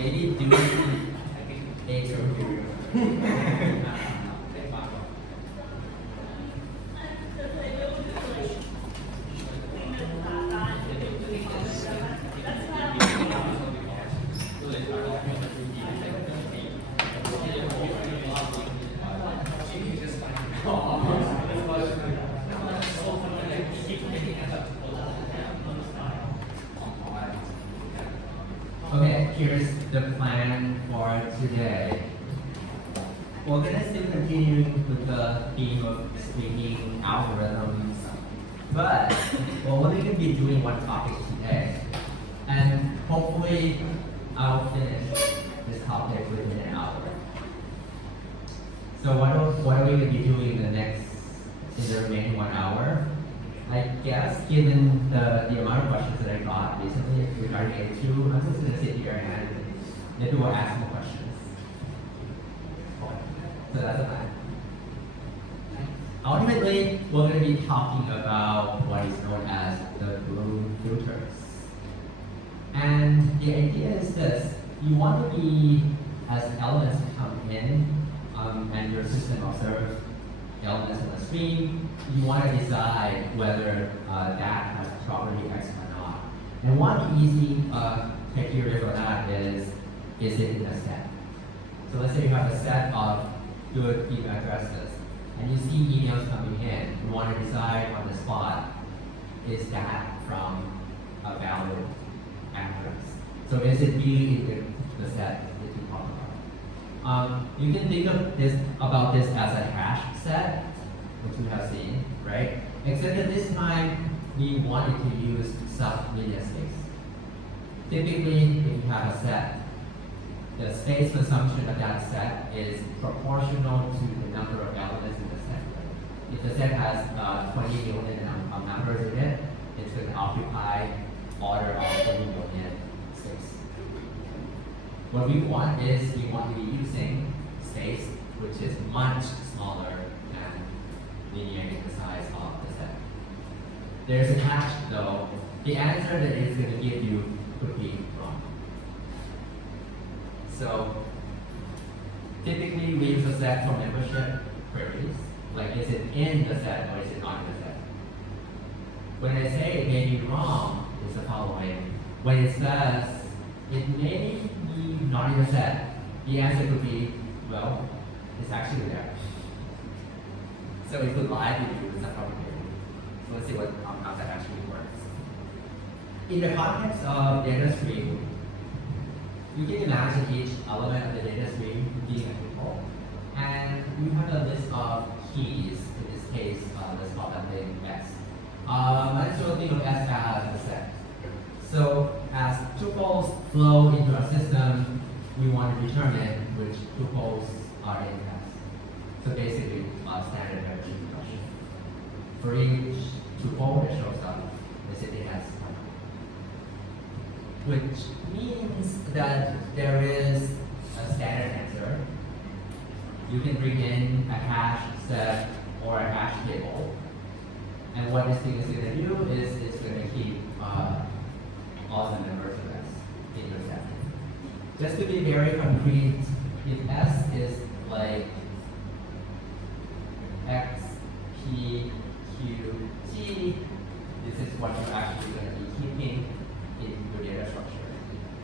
maybe do a review. Okay, here's the plan for today. We're gonna still continue with the theme of speaking algorithms, but we're only gonna be doing one topic today. And hopefully I'll finish this topic within an hour. So what are we gonna be doing in the remaining 1 hour? I guess given the amount of questions that I got recently regarding A2, I'm just going to sit here and maybe we'll ask more questions. So that's the plan. Ultimately, we're going to be talking about what is known as the Bloom filters. And the idea is this: you want to be, as elements come in, and your system observes elements on the screen, you want to decide whether that has property X or not. And one easy criteria for that is it in a set? So let's say you have a set of good email addresses, and you see emails coming in. You want to decide on the spot, is that from a valid address? So is it really in the set that you talk about? You can think about this as a hash set, which we have seen, right? Except that this time we wanted to use sub-linear space. Typically, if you have a set, the space consumption of that set is proportional to the number of elements in the set. If the set has 20 million numbers in it, it's going to occupy order of 20 million space. What we want is we want to be using space which is much smaller than linear in the size of the set. There's a catch though. The answer that it's going to give you could be wrong. So typically we use a set for membership queries. Like, is it in the set or is it not in the set? When I say it may be wrong, it's the following. When it says it may be not in the set, the answer could be, well, it's actually there. So it could lie to you with some probability. So let's see how that actually works. In the context of data stream, you can imagine each element of the data stream being a tuple. And we have a list of keys. In this case, let's call that thing S. Let's sort of think of S as a set. So as tuples flow into our system, we want to determine which tuples are in S. So basically, standard energy question. For each tuple that shows up, is it in S? Which means that there is a standard answer. You can bring in a hash set or a hash table. And what this thing is going to do is it's going to keep all the numbers of S in your set. Just to be very concrete, if S is like X, P, Q, T, this is what you're actually going to be keeping in your data structure.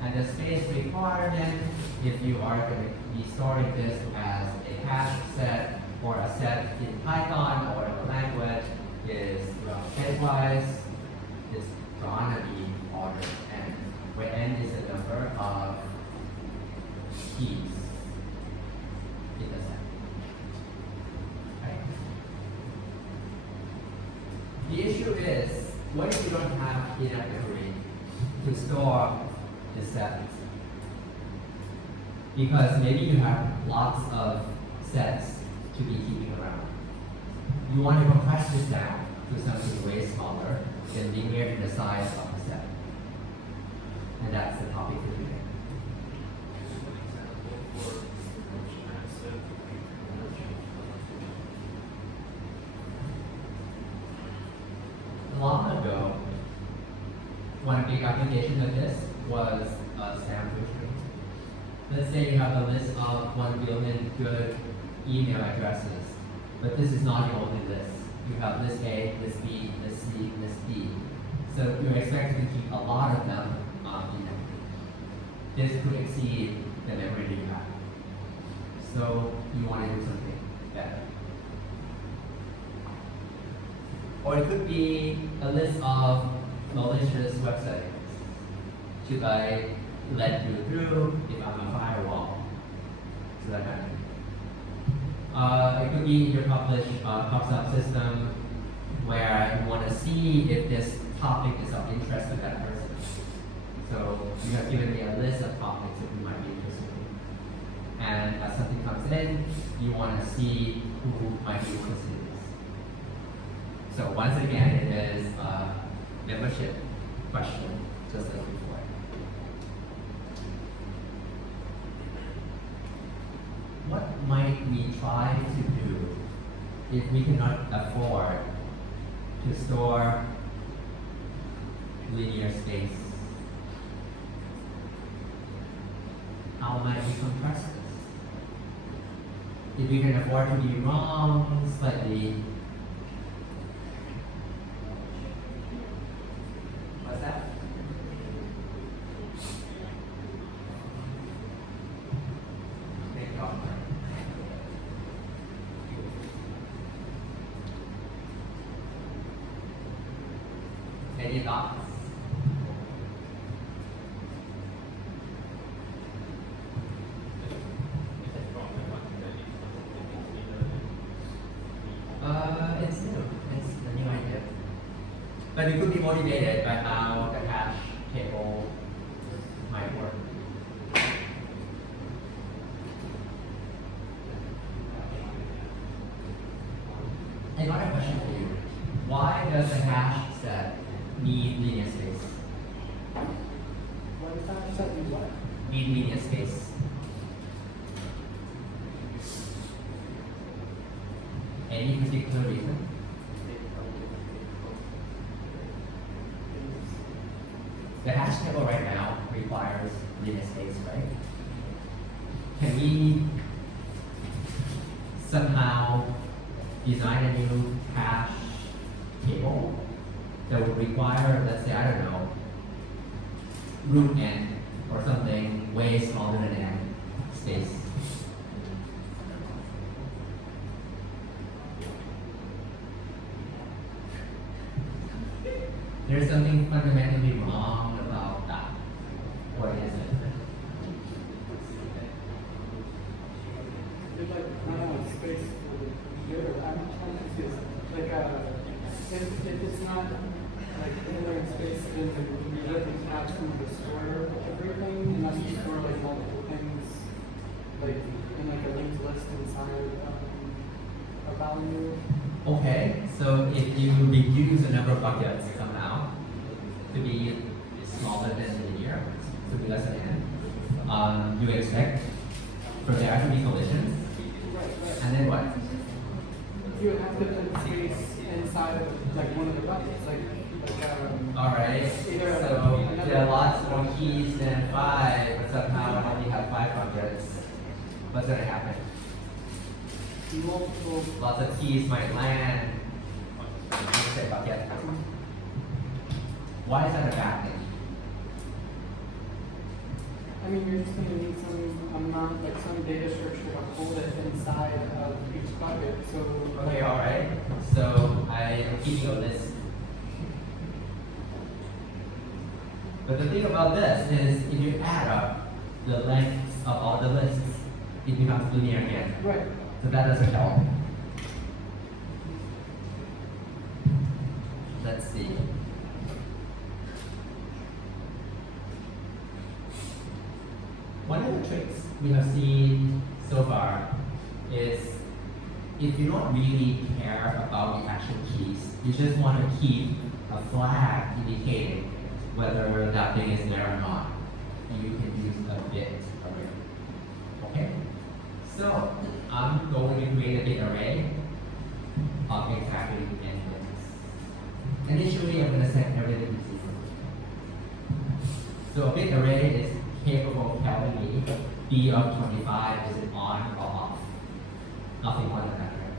And the space requirement, if you are going to be storing this as a hash set or a set in Python or a language, is headwise, it's gonna be ordered n, where n is the number of keys in the set. Okay. The issue is, what if you don't have enough memory to store the set? Because maybe you have lots of sets to be keeping around. You want to compress this down to something way smaller than linear in the size of the set. And that's the topic for today. Long ago, one big application of this was SAM filtering. say you have a list of 1 billion good email addresses, but this is not the only list. You have list A, list B, list C, list D. So you're expected to keep a lot of them in memory. This could exceed the memory that you have. So you want to do something better. Or it could be a list of malicious websites. Should I let you through if I'm a firewall? So that kind of thing. It could be in your pub-sub system where you want to see if this topic is of interest to that person. So you have given me a list of topics that you might be interested in. And as something comes in, you want to see who might be interested in this. So once again, it is a membership question, just like before. What might we try to do if we cannot afford to store linear space? How might we compress this? If we can afford to be wrong slightly, what's that? Any thoughts? It's new. It's a new idea. But you could be motivated by how the hash table might work. I got a question for you. Why does the hash set need linear space? What is that? Set need what? Need linear space. Any particular reason? The hash table right now requires linear space, right? Can we somehow design a new hash table that would require, let's say, I don't know, root n or something way smaller than n space? There's something fundamentally wrong about that. What is it? There's like not enough space for here. I'm confused. Like if it's not like inner space, then we let the tabs to store everything, unless you store like multiple things, like in like a linked list inside a value. Okay, so if you reduce the number of buckets somehow to be smaller than linear, to be less than n, you expect for there to be collisions, Right. and then what? You would have to put space inside of like one of the buckets, All right, so there are lots more keys than 5, but somehow I only have 5 buckets. What's going to happen? multiple. Lots of keys might land in the same bucket. Why is that a bad thing? I mean, you're just going to need some amount, like some data structure to hold it inside of each bucket. So, Okay, all right. So I'm keeping a list. But the thing about this is, if you add up the lengths of all the lists, it becomes linear again. right. So that doesn't help. Let's see. One of the tricks we have seen so far is if you don't really care about the actual keys, you just want to keep a flag indicating whether that thing is there or not. You can use a bit array. Okay? So I'm going to create a bit array of exactly n bits. Initially, I'm going to set everything to 0. So a bit array is capable of telling me B of 25, is it on or off? Nothing more than that, right?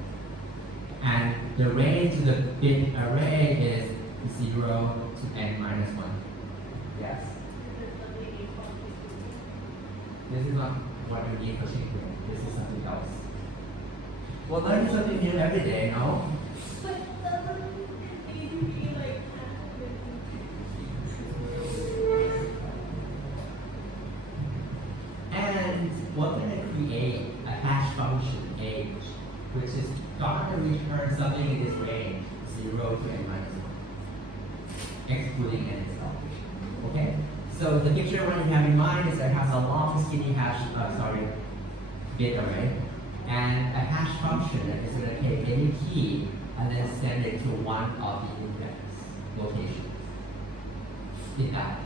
And the range of the bit array is 0 to n minus 1. Yes? This is not what you need for shape theory. This is something else. Well, learning something new every day, no? And we're going to create a hash function h, which is going to return something in this range, 0 to n minus 1, excluding n itself. Okay? So the picture what you have in mind is that it has a long skinny bit array, and a hash function is going to take any key and then send it to one of the index locations in that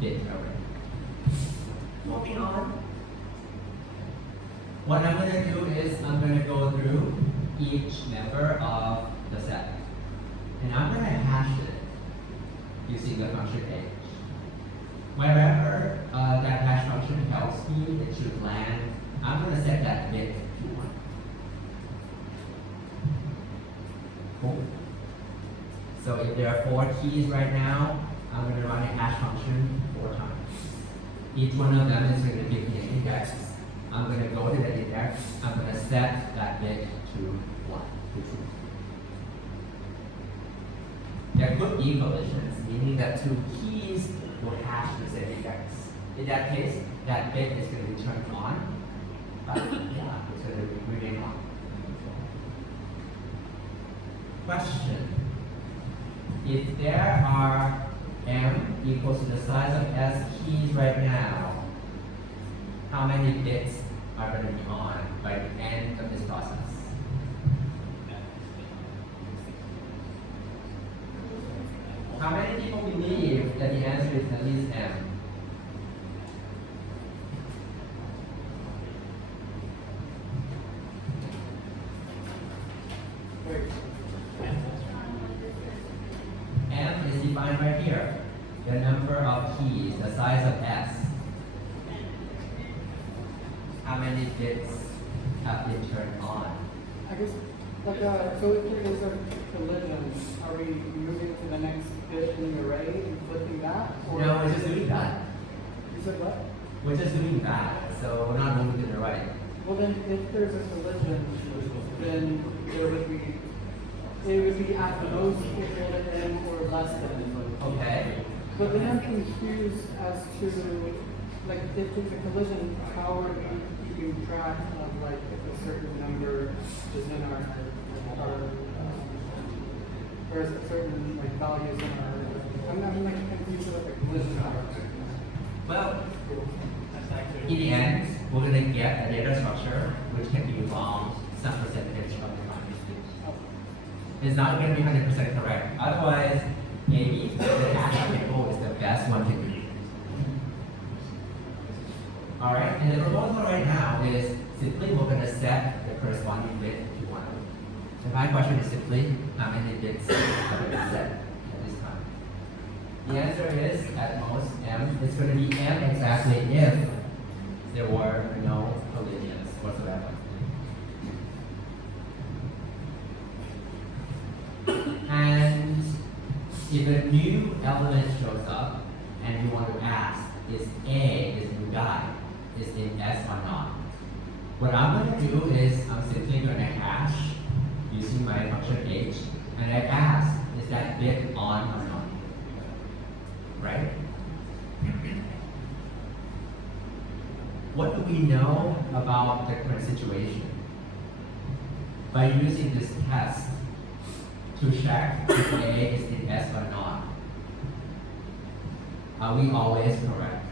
bit array. Moving on. What I'm going to do is I'm going to go through each member of the set. And I'm going to hash it using the function h. Wherever that hash function tells me it should land, I'm going to set that bit to 1. Cool. So if there are 4 keys right now, I'm going to run a hash function 4 times. Each one of them is going to give me an index. I'm going to go to the index. I'm going to set that bit to 1, to true. There could be collisions, meaning that 2 keys will hash the same index. In that case, that bit is going to be turned on, but yeah, it's going to remain on. Question. If there are m equals to the size of s keys right now, how many bits are going to be on by the end of this process? How many people believe that the answer is at least m? M is defined right here. The number of keys, the size of s. How many bits have been turned on? I guess, like, so if there is a collision, are we moving to the next bit in the array and flipping that? Or No, we're just doing that. You said what? We're just doing that, so we're not moving to the right. Well, then, if there's a collision, then there would be, it would be at most equal to n or less than. Okay. But then I'm confused as to, like, if there's a collision, how are we keeping track of, like, if a certain number is in our or is it certain, like, values in our, I'm like, confused with, like, a collision. Well, in the end, we're going to get a data structure which can be bound some percentage of the time. It's not going to be 100% correct. Otherwise, maybe the hash table is the best one to do. Alright, and the proposal right now is simply we're going to set the corresponding bit to 1. And my question is simply, how many bits are we going to set at this time? The answer is, at most, m. It's going to be m exactly if there were no collisions whatsoever. And if a new element shows up and you want to ask, is A, this new guy, is in S or not? What I'm going to do is I'm simply going to hash using my function h, and I ask, is that bit on or not? Right? What do we know about the current situation? By using this test to check if A is in S or not, are we always correct?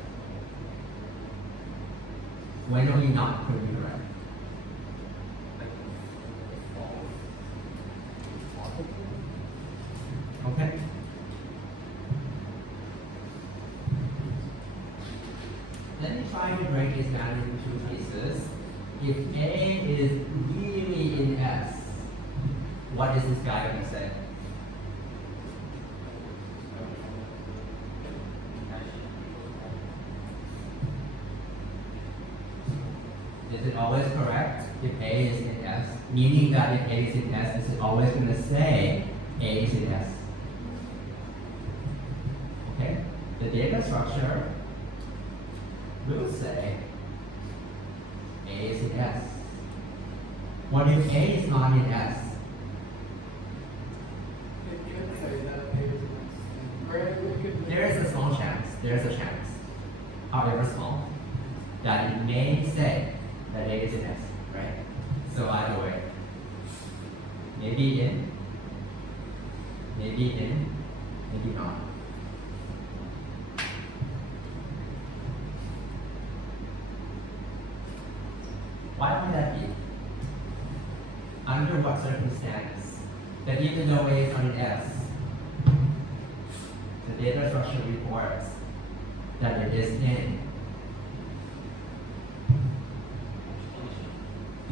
When are we not correct? Okay? Let me try to break this down into 2 pieces. If A is really in S, what is this guy going to say? Is it always correct if A is in S? Meaning that if A is in S, is it always going to say A is in S? Okay? The data structure will say A is in S. What if A is not in S? It could say that A is in S. Or it could. There is a small chance, however small, that it may say that A is in S, right? So either way, maybe in, maybe not. Why would that be? Under what circumstance that even though A is not in S, the data structure reports that it is in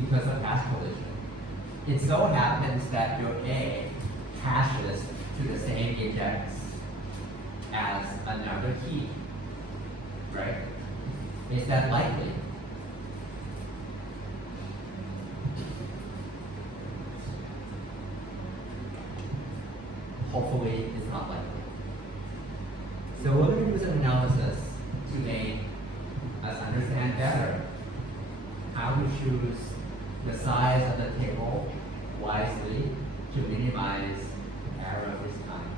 because of hash collision. It so happens that your A hashes to the same index as another key, right? Is that likely? Hopefully, it's not likely. So we're going to do some analysis to make us understand better how to choose the size of the table wisely to minimize error of this kind.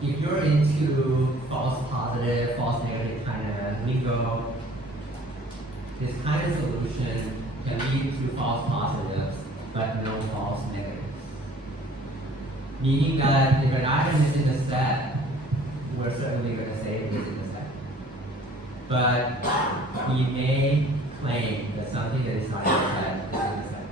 If you're into false positive, false negative kind of lingo, this kind of solution can lead to false positives, but no false negatives. Meaning that if an item is in the set, we're certainly going to say it is in the set. But we may claim that something that is not in the set is in the set.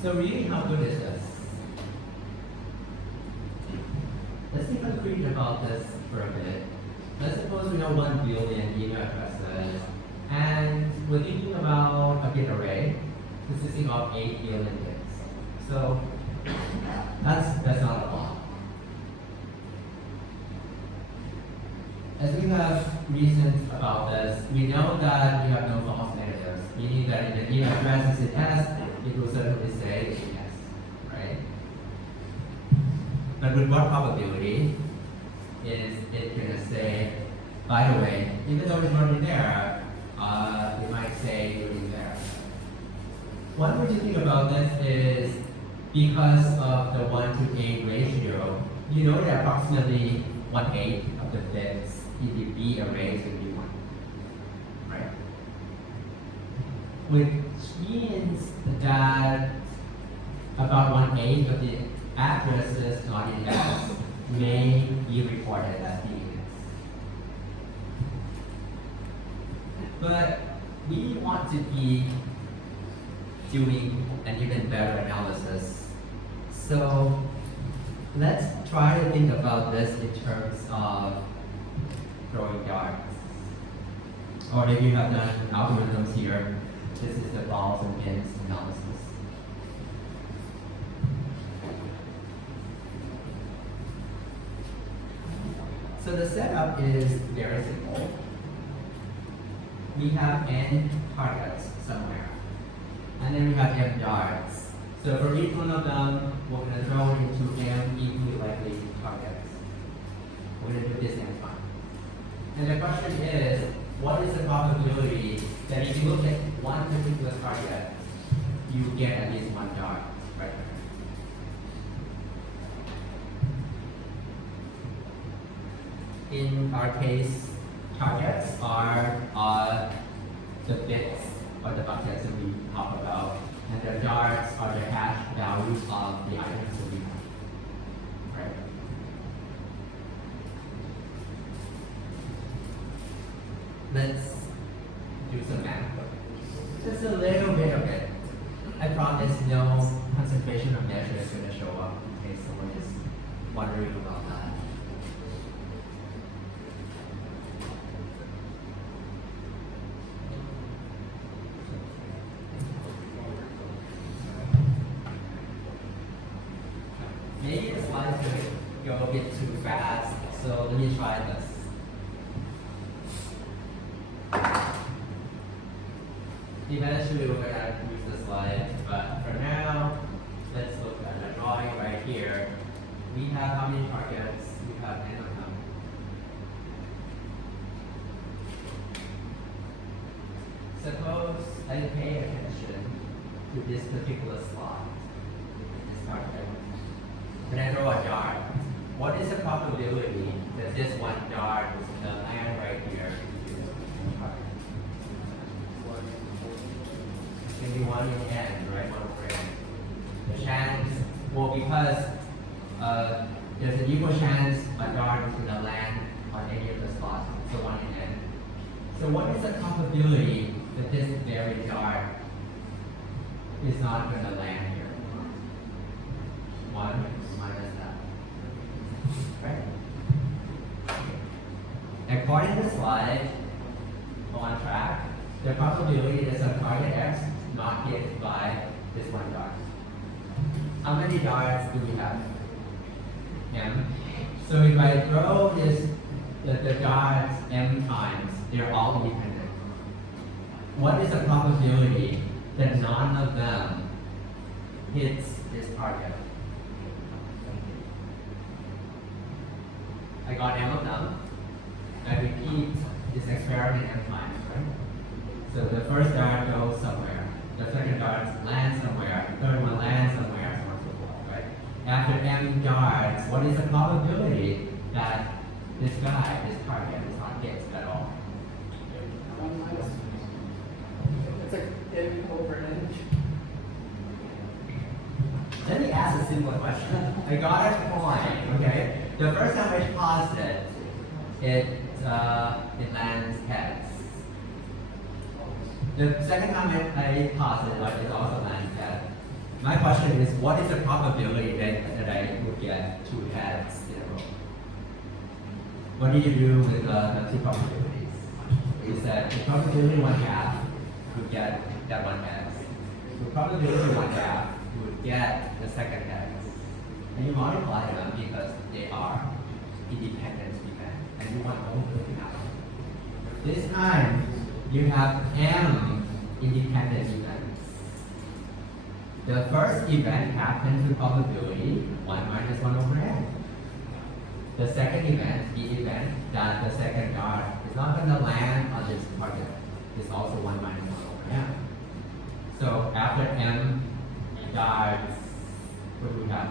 So really, how good is this? Let's be concrete about this for a minute. Let's suppose we know 1 billion email addresses, and we're thinking about a bit array consisting of 8 billion bits. So that's not a lot. As we have reasons about this, we know that we have no false negatives, meaning that if the email address is in S, it will certainly say it's in S, right? But with what probability is it going to say, by the way, even though it's not in there, it might say you're in there. One way to think about this is because of the 1 to 8 ratio, you know that approximately 1/8 of the bits in the B array is going to be 1, right? Which means that about 1/8 of the addresses not in S may be reported as being in S. But we want to be doing an even better analysis. So let's try to think about this in terms of throwing darts. Or if you have done algorithms here, this is the balls and pins analysis. So the setup is very simple. We have n targets somewhere, and then we have m darts. So for each one of them, we're going to throw into m equally likely targets. We're going to do this next time. And the question is, what is the probability that if you look at one particular target, you get at least 1 dart, right? In our case, targets are the bits or the buckets that we talk about, and the darts are the hash values of the items that we have, right? Let's do some math. Just a little bit of it. I promise no concentration of measure is going to show up in case someone is wondering about that. slide is going to go a bit too fast, so let me try this. Eventually we're going to use the slide, but for now, let's look at the drawing right here. We have how many targets? We have n of them. Suppose I pay attention to this particular slot, this target. When I throw a dart, what is the probability that this one dart is going to land right here? It's going to be 1 in n, right? 1 over n. The chance, well, because there's an equal chance a dart is going to land on any of the slots, so 1 in n. So what is the probability that this very dart is not going to land here? 1 minus that. Right? According to the slide on track, the probability that some target X not hit by this one dart. How many darts do we have? M. So if I throw the darts M times, they're all independent. What is the probability that none of them hits this target? I got M of them. I repeat this experiment M times, right? So the first dart goes somewhere. The second dart lands somewhere. The third one lands somewhere, so on and so forth, right? After M darts, what is the probability that this guy, this target, is not hit at all? 1 minus. It's like n over n. Let me ask a simple question. I got a coin, okay? The first time I tossed it, it lands heads. The second time I toss it, it also lands heads. My question is, what is the probability that I would get 2 heads in a row? What did you do with the 2 probabilities? You said the probability 1/2 would get that 1 head. The probability 1/2 you would get the second head. And you multiply them because they are independent events, and you want both of them to happen. This time, you have m independent events. The first event happens with probability 1 minus 1 over n. The second event, the event that the second dart is not going to land on this target, is also 1 minus 1 over n. So after m darts, what do we have?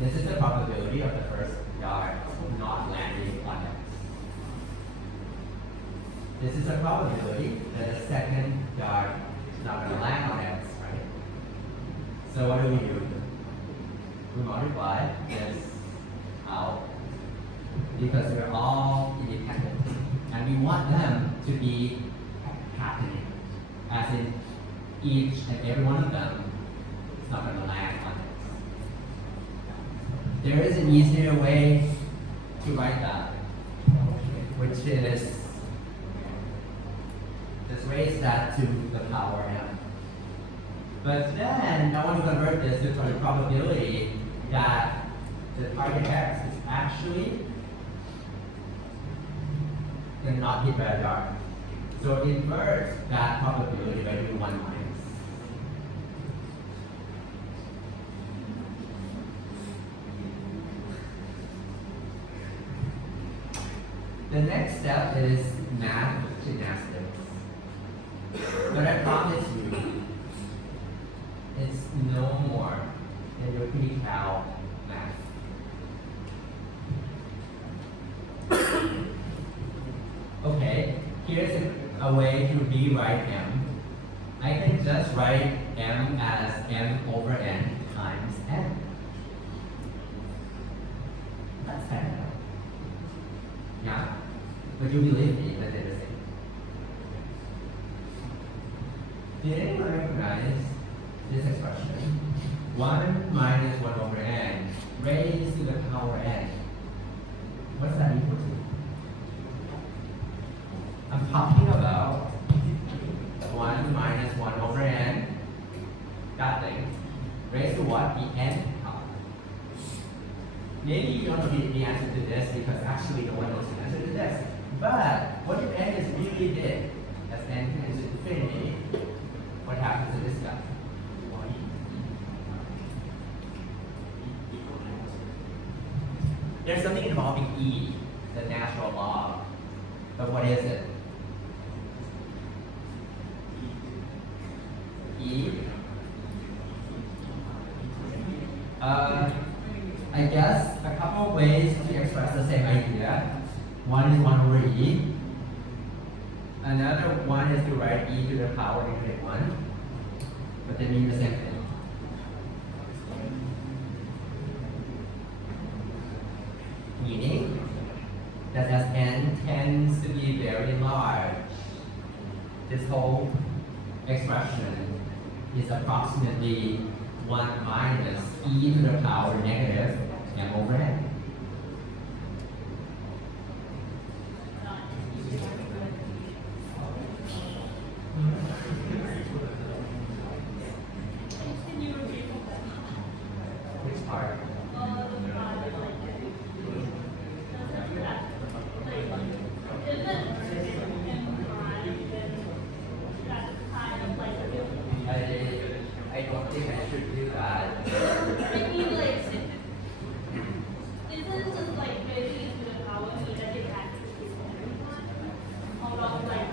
This is the probability of the first dart not landing on X. This is the probability that the second dart is not going to land on X, right? So what do? We multiply this out because they're all independent. And we want them to be happening, as in each and every one of them is not going to land on X. There is an easier way to write that, which is just raise that to the power m. But then I want to convert this to the probability that the target X is actually not hit by a dart. So invert that probability by doing 1 minus. The next step is math gymnastics. But I promise you, it's no more than your pre-cal math. Okay, here's a way to rewrite m. I can just write m as m over n times n. That's kind of nice. Yeah? But you believe me that they're the same. Did anyone recognize this expression? 1 minus 1 over n raised to the power n. What's that equal to? I'm talking about 1 minus 1 over n, that thing, the n power. Maybe you don't know the answer to this because actually no one knows the answer to this. But what if n is really big? As n tends to infinity, what happens to this guy? There's something involving e, the natural law. But what is it? E? I guess a couple of ways to express the same idea. One is 1 over e. Another one is to write e to the power negative 1. But they mean the same thing. Meaning that as n tends to be very large, this whole expression is approximately 1 minus e to the power negative m over n. Which part? I don't think I should do that. I mean, like, isn't just like raising to the power negative axis is everyone? Although, like,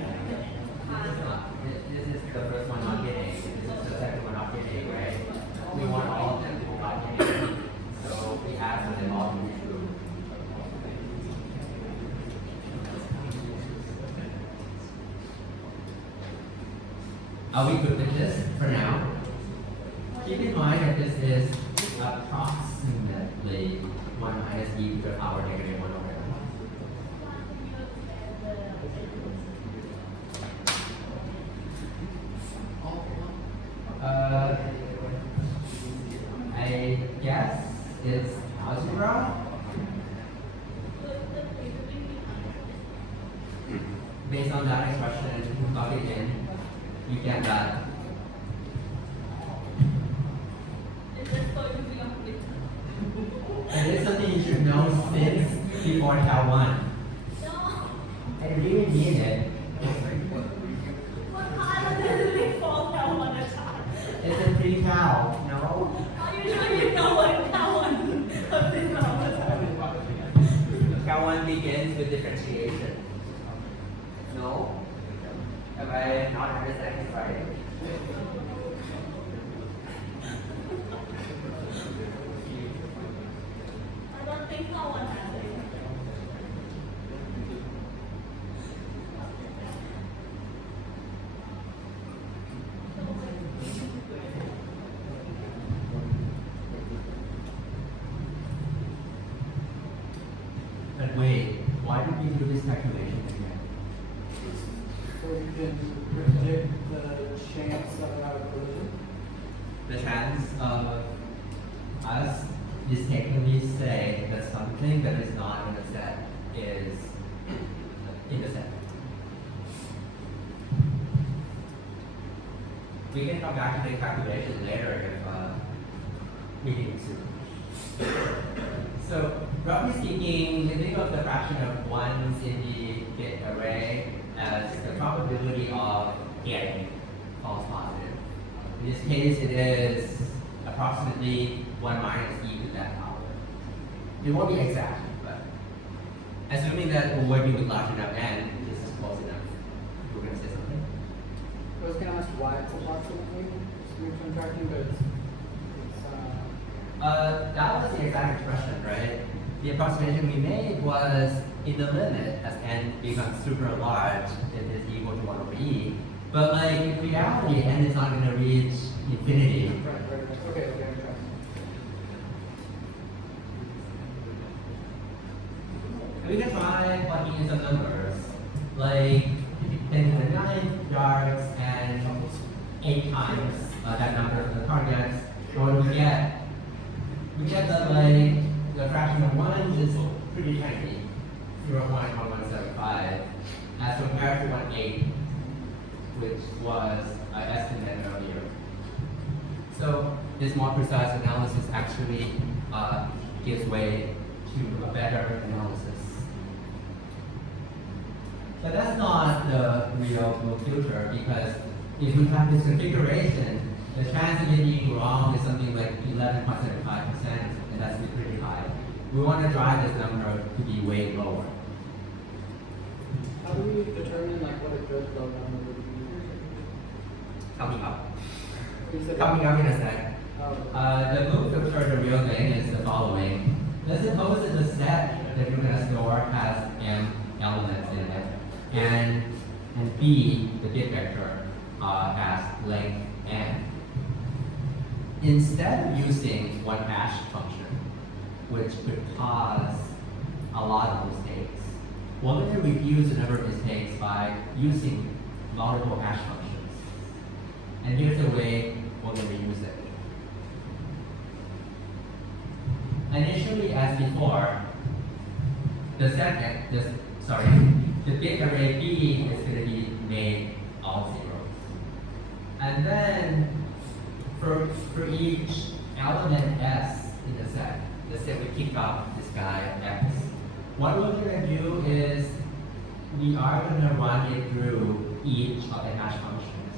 This is the first one not getting. This is the second one not getting, right? We want all of them to be not getting. So we ask for them all to be true. Are we good with this for now? Keep in mind that this is approximately 1 minus e to the power negative 1 over n. I guess it's algebra. Based on that expression, plug it in, you get that. And it's something you should know since before Cal 1. I really mean it. what kind of literally fall down on the top? It's a pre-Cal, no? Are you sure you know what that one comes in all the time? Cal 1 begins with differentiation. No? Am I not understanding right? I don't think no one has it. But wait, why did we do this calculation again? So you can predict the chance of a collision. The chance of us mistakenly say that something that is not in the set is in the set. We can come back to the calculation later if we need to. So roughly speaking, you think of the fraction of ones in the bit array as the probability of getting false positive. In this case, it is approximately 1 minus e to that power. It won't be exact, but assuming that we're working with large enough n, this is close enough. We're going to say something. I was gonna ask why it's approximately, just make sure I'm tracking, but it's That was the exact expression, right? The approximation we made was in the limit as n becomes super large, it is equal to 1 over e. But like in reality, n is not going to reach infinity. right. Okay, I'm tracking. We can try plugging in some numbers, like 10 to the 9 yards and 8 times that number for the targets. What do we get? We get that like the fraction of ones is pretty tiny, 0.1175, as compared to 1/8, which was I estimated earlier. So this more precise analysis actually gives way to a better analysis. But that's not the real blue filter, because if we have this configuration, the chance of it being wrong is something like 11.75%, and that's pretty high. We want to drive this number to be way lower. How do we determine like what a good low number would be? Coming up. You said- Coming up in a sec. Oh. The blue filter, the real thing is the following. Let's suppose that the set that you're going to store has m elements in it, and b, the bit vector, has length n. Instead of using one hash function, which could cause a lot of mistakes, we're going to reduce the number of mistakes by using multiple hash functions. And here's the way we're going to use it. Initially, as before, the bit array B is going to be made all zeros. And then for each element S in the set, let's say we pick up this guy X. What we're going to do is we are going to run it through each of the hash functions,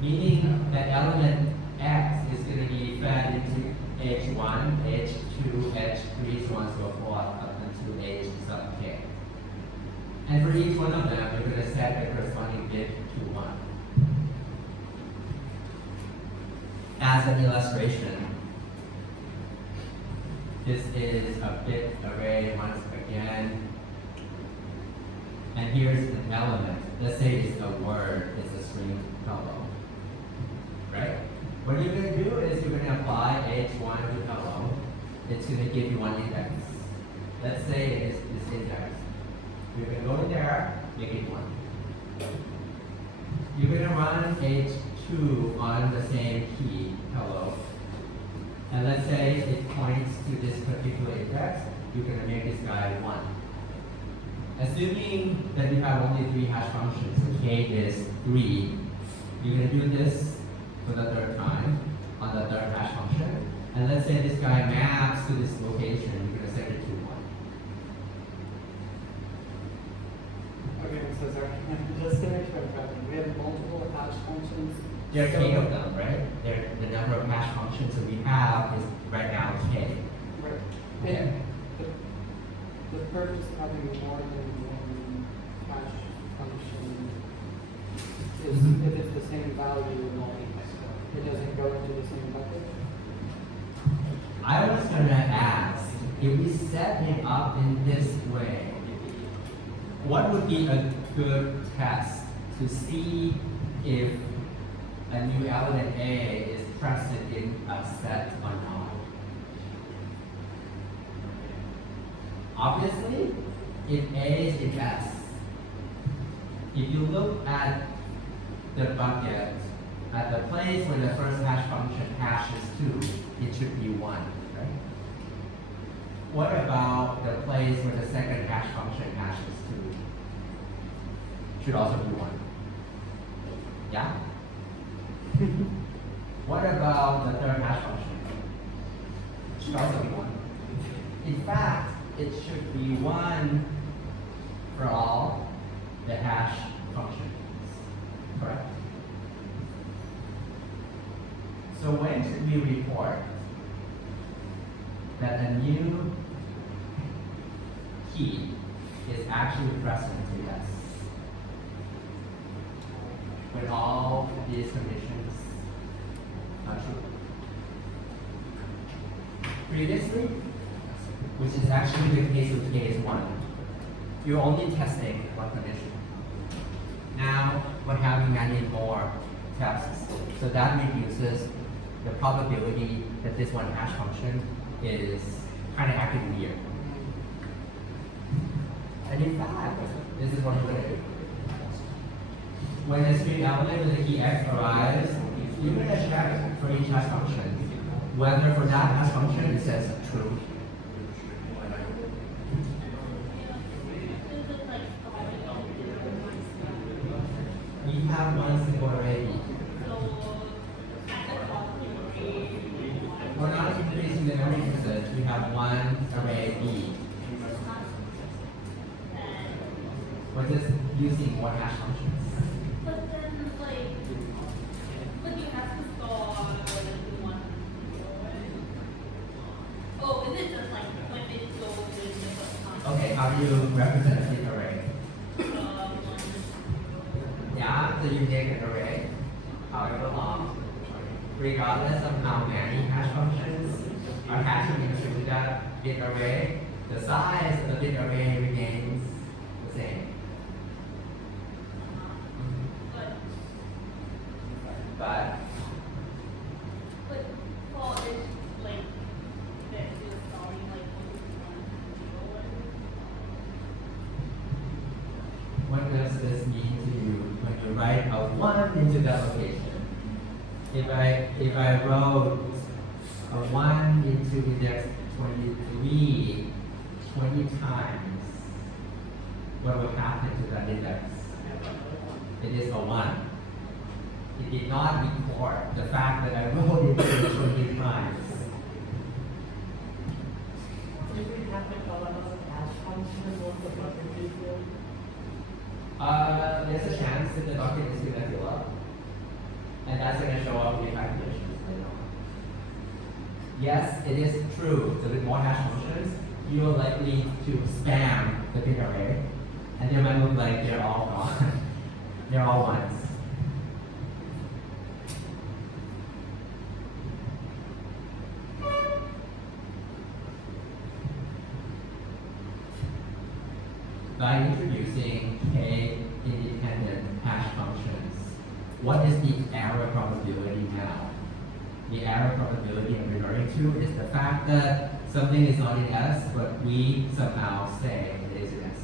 meaning that element X is going to be fed into H1, H2, H3, so on and so forth, up until H sub k. And for each one of them, we're going to set the corresponding bit to 1. As an illustration, this is a bit array once again. And here's an element. Let's say it's a word, it's a string hello. Right? What you're going to do is you're going to apply H1 to hello. It's going to give you one index. Let's say it is this index. You're going to go in there, make it 1. You're going to run H2 on the same key, hello. And let's say it points to this particular index, you're going to make this guy 1. Assuming that you have only 3 hash functions, the k is 3, you're going to do this for the 3rd time on the 3rd hash function. And let's say this guy maps to this location, you're going to set it to 1. Okay, so sorry. Just to make sure I'm tracking, we have multiple hash functions. There are So- k of them, right? The number of hash functions that we have is right now k. Right. Okay. And the purpose of having more than one hash function is if it's the same value, it doesn't go into the same bucket. I was going to ask, if we set it up in this way, what would be a good test to see if a new element A is present in a set or not? Obviously, if A is in S, if you look at the bucket, at the place where the first hash function hashes 2, it should be 1, right? What about the place where the second hash function hashes 2? Should also be 1. Yeah? What about the third hash function? Should also be 1. In fact, it should be 1 for all the hash functions. Correct? So when should we report that a new key is actually present in S? When all these conditions are true. Previously, which is actually the case with case 1, you're only testing one condition. Now, we're having many more tests, so that reduces the probability that this one hash function is kind of acting weird. And in fact, this is what we're going to do. When a string element with the key x arrives, you're going to check for each hash function whether for that hash function it says true. We have one single array. you have one array B. And, We're just using more hash functions. but then like, but you have to store like the one. Oh, is it just like when it goes in the first time? Okay, how do you represent a big array? One. Yeah, so you take an array, however long, regardless of how many hash functions are hashing into that big array, the size of the big array remains the same. But But for it like that is starting like what does this mean to you when you write a 1 into that location? If I wrote a 1 into index 23 20 times, what will happen to that index? It is a 1. It did not record the fact that I wrote it 20 times. Do we have like a lot of hash functions on the bucket table? There's a chance that the bucket is going to fill up. And that's going to show up in calculations later on. Yes, it is true that with more hash functions, you are likely to spam the big array, and they might look like they're all gone. They're all ones. By introducing k-independent hash functions, what is the error probability now? The error probability I'm referring to is the fact that something is not in S, but we somehow say it is in S.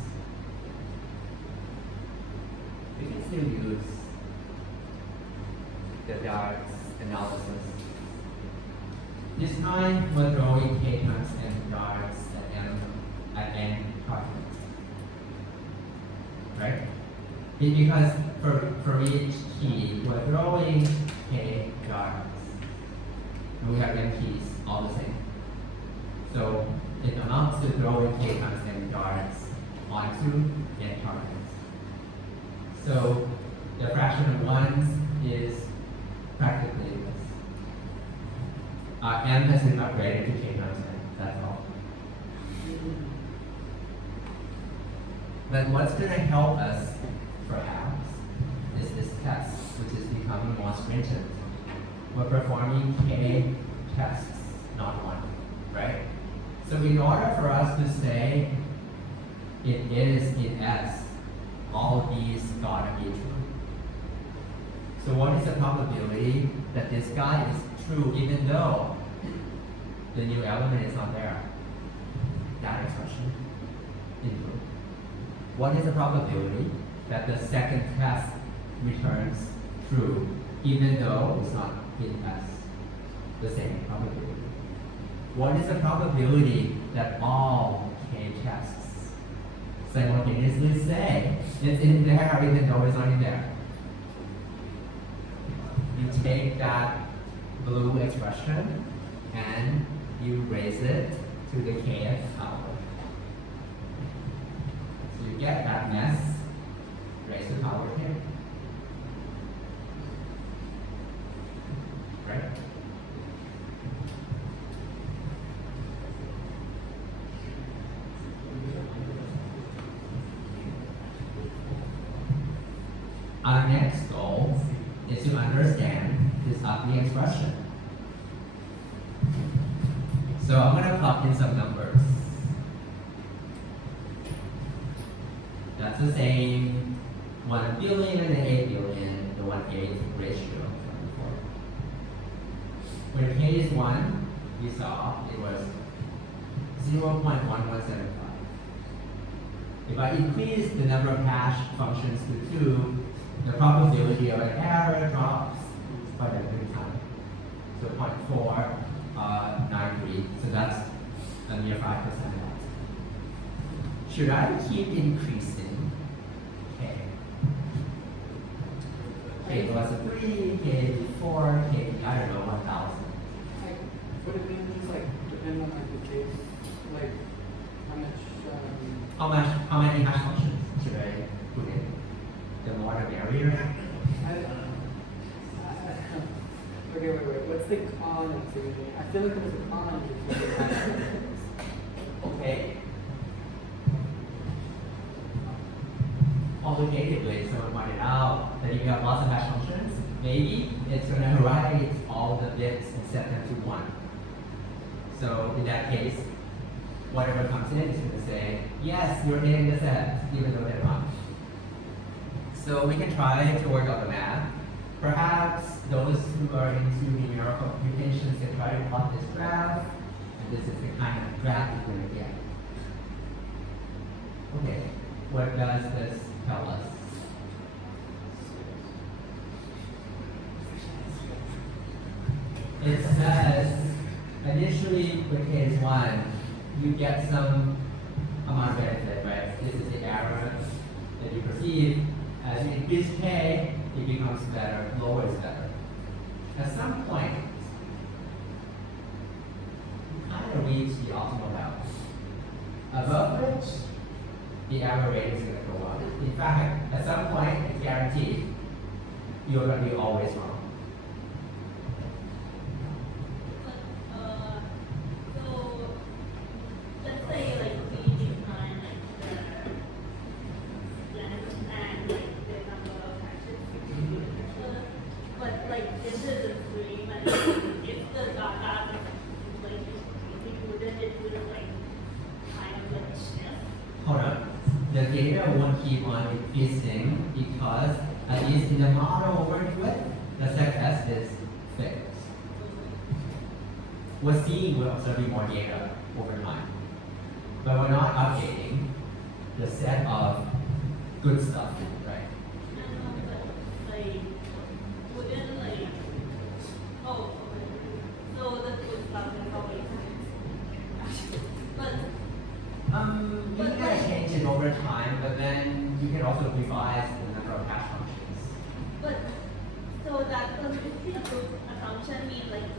We can still use the darts analysis. This time, we're throwing k times n darts at n targets. Right? Because for each key, we're throwing k darts. And we have n keys, all the same. So it amounts to throwing k times n darts onto n targets. So the fraction of ones is practically this. M has been upgraded to k times n, that's all. But what's going to help us, perhaps, is this test, which is becoming more stringent. We're performing k tests, not one, right? So in order for us to say it is in S, all of these gotta be true. So what is the probability that this guy is true even though the new element is not there? That expression in blue. What is the probability that the second test returns true even though it's not in S? The same probability. What is the probability that all k tests simultaneously say it's in there even though it's not in there? You take that blue expression and you raise it to the kth power. So you get that mess raised to power k. Right? Our next goal is to understand this ugly expression. So I'm going to plug in some numbers. That's the same 1 billion and 8 billion, the 1/8 ratio from before. When k is 1, we saw it was 0.1175. If I increase the number of hash functions to 2, the probability of an error drops by that 3 times. So 0.493, so that's a near 5% loss. Should I keep increasing k? K was a 3, k 4, k, I don't know, 1,000. Like, would it mean just like the depend on like the case, like how much. How many hash functions should I put in? The more the merrier. Okay, wait. What's the con of doing? I feel like there's a con if you do hash functions. Okay. Alternatively, someone pointed out that if you have lots of hash functions, maybe it's going to write all the bits and set them to 1. So in that case, whatever comes in is going to say, yes, you're in the set, even though they're not. So we can try to work out the math. Perhaps those who are into numerical computations can try to plot this graph, and this is the kind of graph you're going to get. Okay, what does this tell us? It says, initially with case 1, you get some amount of benefit, right? This is the error that you perceive. As you increase k, it becomes better, lower is better. At some point, you kind of reach the optimal value, above which the error rate is going to go up. In fact, at some point, it's guaranteed you're going to be always wrong. So let's say like we define like the length and like the number of hashes. But like this is a free, but if the data is like included, it will like kind of like shift. Hold on. The data won't keep on increasing because, at least in the model we're working with, the set S is fixed. We're seeing, we're observing more data over time. But we're not updating the set of good stuff, right? But like within like so the good stuff is always but You can change it over time, but then you can also revise the number of hash functions. but so that consistency of good assumption means like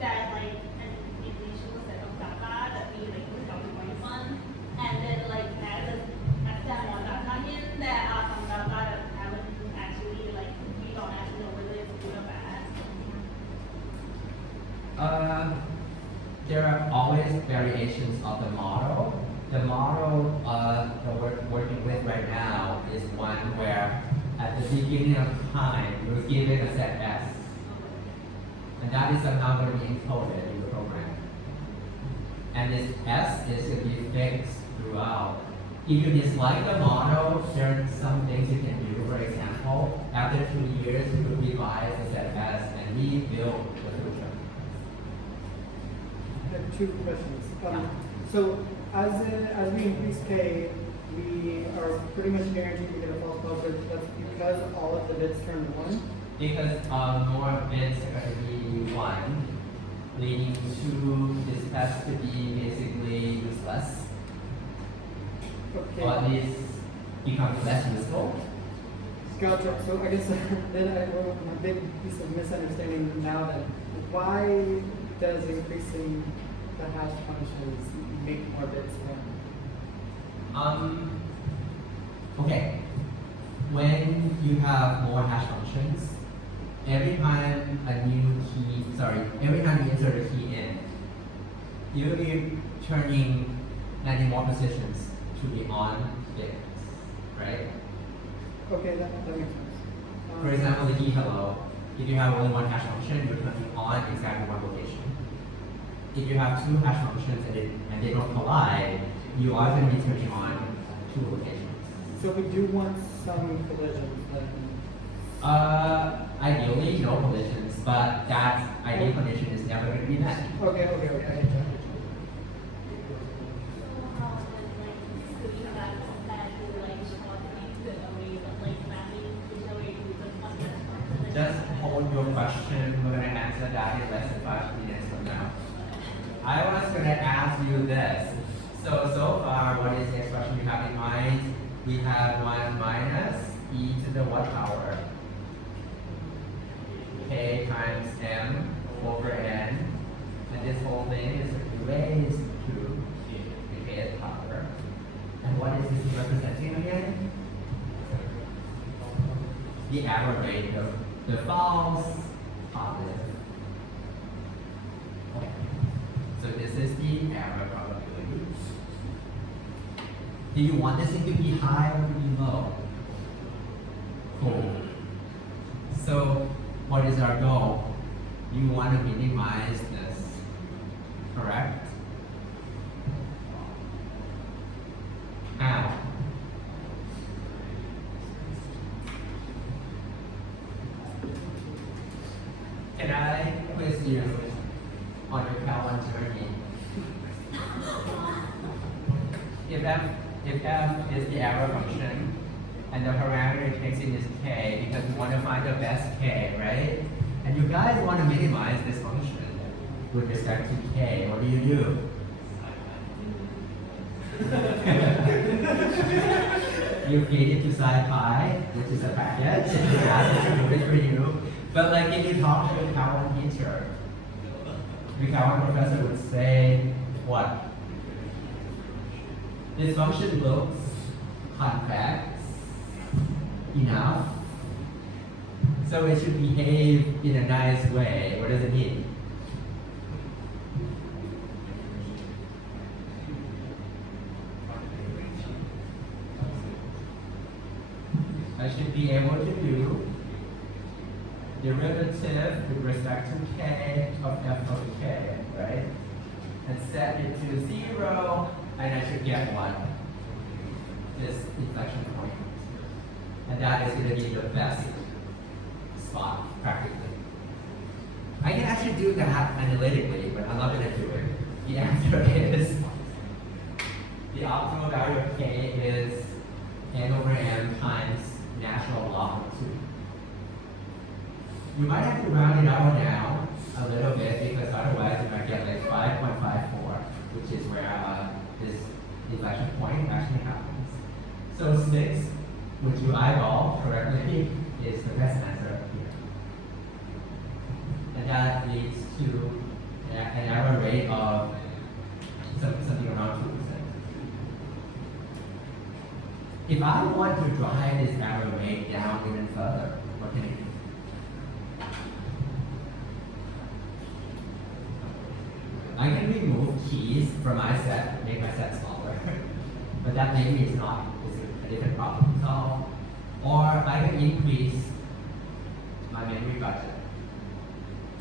that like an initial set of data that we like put out point one and then like as that more data in there are some data that haven't actually like we don't actually know whether it's good or bad. There are always variations of the model. The model that we're working with right now is one where at the beginning of time, it was given a set S. And that is somehow going to be encoded in the program. And this S is going to be fixed throughout. If you dislike the model, there are some things you can do. For example, after 2 years, you could revise the set S and rebuild the filter. I have 2 questions. So as we increase k, we are pretty much guaranteed to get a false positive. That's because all of the bits turn 1. Because more bits are going to be 1, leading to this S to be basically useless. Okay. Or at least becomes less useful. Gotcha. So I guess then I wrote a big piece of misunderstanding now that why does increasing the hash functions make more bits then? Okay. When you have more hash functions, every time every time you insert a key in, you'll be turning 90 more positions to the on bits, right? Okay, that makes sense. For example, the key hello, if you have only one hash function, you're turning on exactly one location. If you have 2 hash functions and they don't collide, you are going to be turning on 2 locations. So we do want some collisions then. Ideally, no collisions, but that ideal condition is never going to be met. Okay, I get you. So how then like doing that compared to like shortening the array of like mapping which array to the function. Just hold your question. We're going to answer that in less than 5 minutes from now. I was going to ask you this. So far, what is the expression you have in mind? We have 1 minus e to the what power? K times m over n. And this whole thing is raised to the kth power. And what is this representing again? The error rate of the false positive. Okay. So this is the error probability. Do you want this thing to be high or to be low? Cool. So what is our goal? You want to minimize this, correct? How? Can I quiz you on your Calvin journey? If f is the error function, and the parameter it takes in is k, because we want to find the best k, right? And you guys want to minimize this function with respect to k. What do? You feed it to SciPy, which is a package, and you ask it to do it for you. But like if you talk to a Calvin teacher, the Calvin professor would say, what? This function looks convex enough, so it should behave in a nice way. What does it mean? I should be able to do derivative with respect to k of f of k, right? And set it to 0, and I should get what? This inflection point. And that is going to be the best spot, practically. I can actually do that analytically, but I'm not going to do it. The answer is the optimal value of k is n over m times natural log of 2. You might have to round it out now a little bit, because otherwise you might get like 5.54, which is where this inflection point actually happens. So 6, which you eyeball correctly, is the best answer here. And that leads to an error rate of something around 2%. If I want to drive this error rate down even further, what can I do? I can remove keys from my set, make my set smaller. But that maybe is not, is a different problem to solve. Or I can increase my memory budget.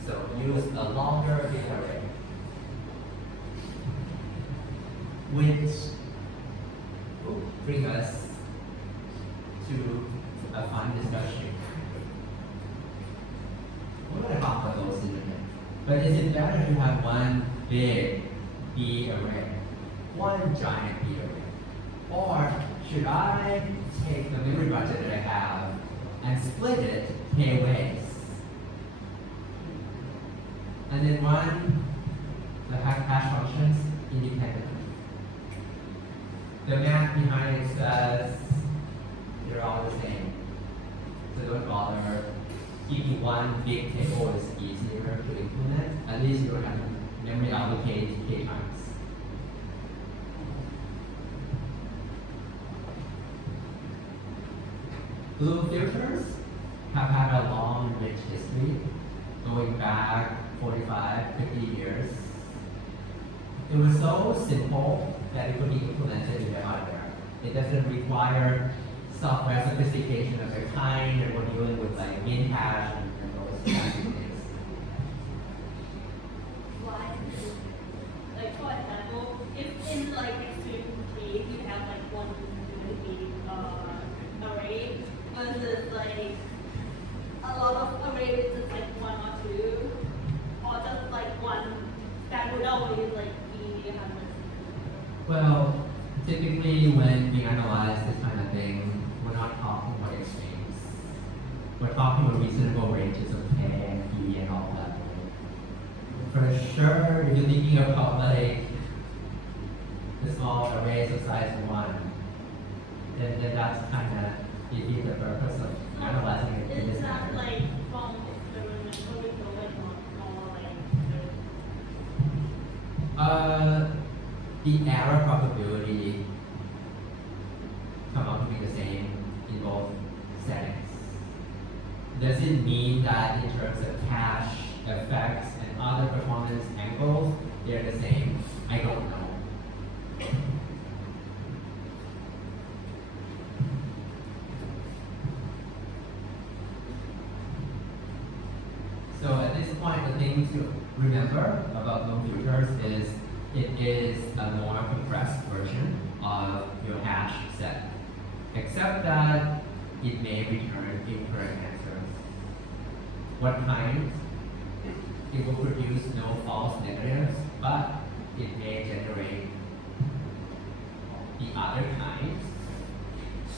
So use a longer data array, which will bring us to a fun discussion. We're going to talk about those in a minute. But is it better to have one big B array, one giant B array? Or should I take the memory budget that I have and split it k ways? And then run the hash functions independently. The math behind it says they're all the same. So don't bother. Keeping one big table is easier to implement. At least you don't have to memory allocate k times. Blue filters have had a long, rich history, going back 45, 50 years. It was so simple that it could be implemented in the hardware. It doesn't require software sophistication of the kind that we're dealing with, like min hash and those kinds of things. Why? Like for example, if in like extreme case you have like one unity array versus like a lot of arrays just like 1 or 2, or just like one that would always like be 100. Well, typically when we analyze this kind of thing, we're not talking about extremes. We're talking about reasonable ranges of k and p and all that. For sure, if you're thinking about like the small arrays of size 1, then that's kind of defeat the purpose of analyzing it in this Is that manner. like from experimental with like more like The error probability come out to be the same in both settings. Does it mean that in terms of cache, effects, and other performance angles, they're the same? I don't know. So at this point, the thing to remember about low filters is it is a more compressed version of your hash set, except that it may return incorrect answers. What kind? It will produce no false negatives, but it may generate the other kind,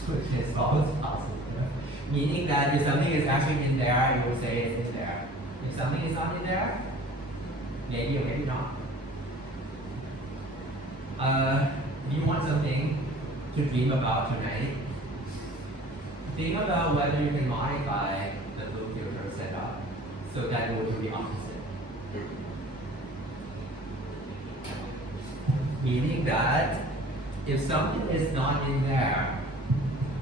which is false positive. Meaning that if something is actually in there, it will say it's in there. If something is not in there, maybe or maybe not. If you want something to dream about tonight, think about whether you can modify the loop filter setup so that it will do the opposite. Meaning that if something is not in there,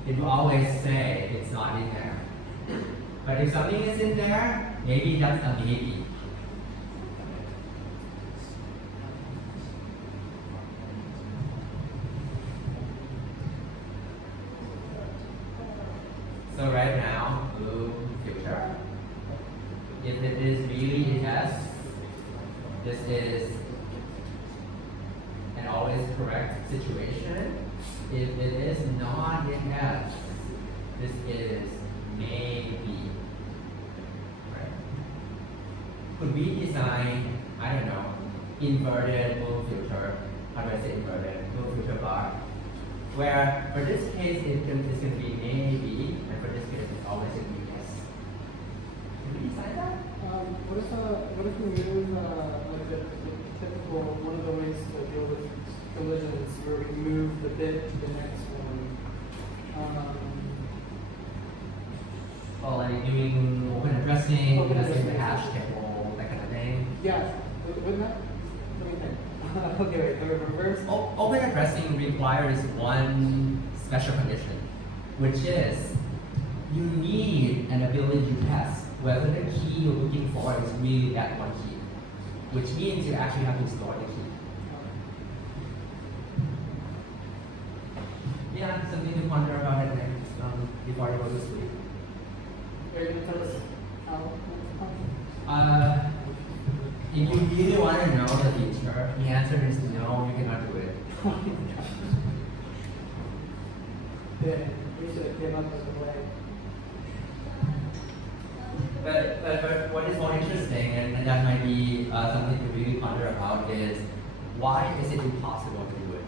it will always say it's not in there. But if something is in there, maybe that's a maybe. So right now, blue filter. If it is really yes, this is an always correct situation. If it is not in yes, this is maybe. Right? Could we design, I don't know, inverted blue filter? How do I say inverted? Blue filter bar. Where for this case it's going to be maybe, and for this case it's always going to be yes. Can we decide that? What if we use like the typical, one of the ways to deal with collisions where we move the bit to the next one? Or like doing open addressing, Open using the addressing. hash table, that kind of thing. Yeah, wouldn't that? Let me think. Okay, wait, the reverse. Open addressing requires one special condition, which is you need an ability to test whether the key you're looking for is really that one key, which means you actually have to store the key. Yeah, something to ponder about it next before you go to sleep. Are you going to tell us how? If you really want to know the feature, the answer is no, you cannot do it. Good. We should have given up on the way. But what is more interesting, and that might be something to really ponder about, is why is it impossible to do it?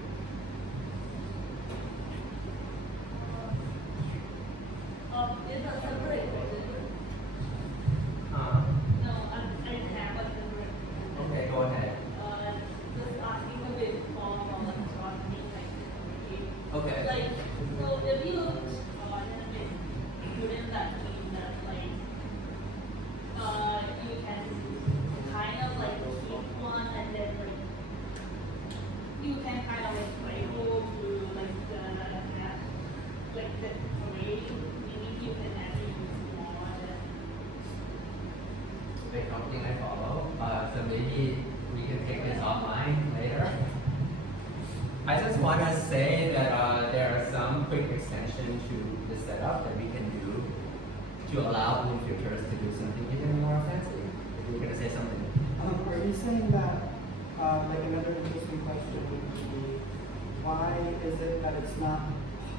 It's a separate question. Huh? No, I have a separate question. Okay, go ahead. Just asking a bit more from like shortening, like, Okay. like, so if you shorten a bit, wouldn't that mean that like, you can kind of like keep one and then like, you can kind of like cycle through like the array, meaning you can actually use more than. Wait, I don't think I follow. So maybe we can take this offline later. I just want to say that there are some quick extensions to the setup that we can do to allow blue filters to do something even more fancy. If you're going to say something. Are you saying that, like another interesting question would be, why is it that it's not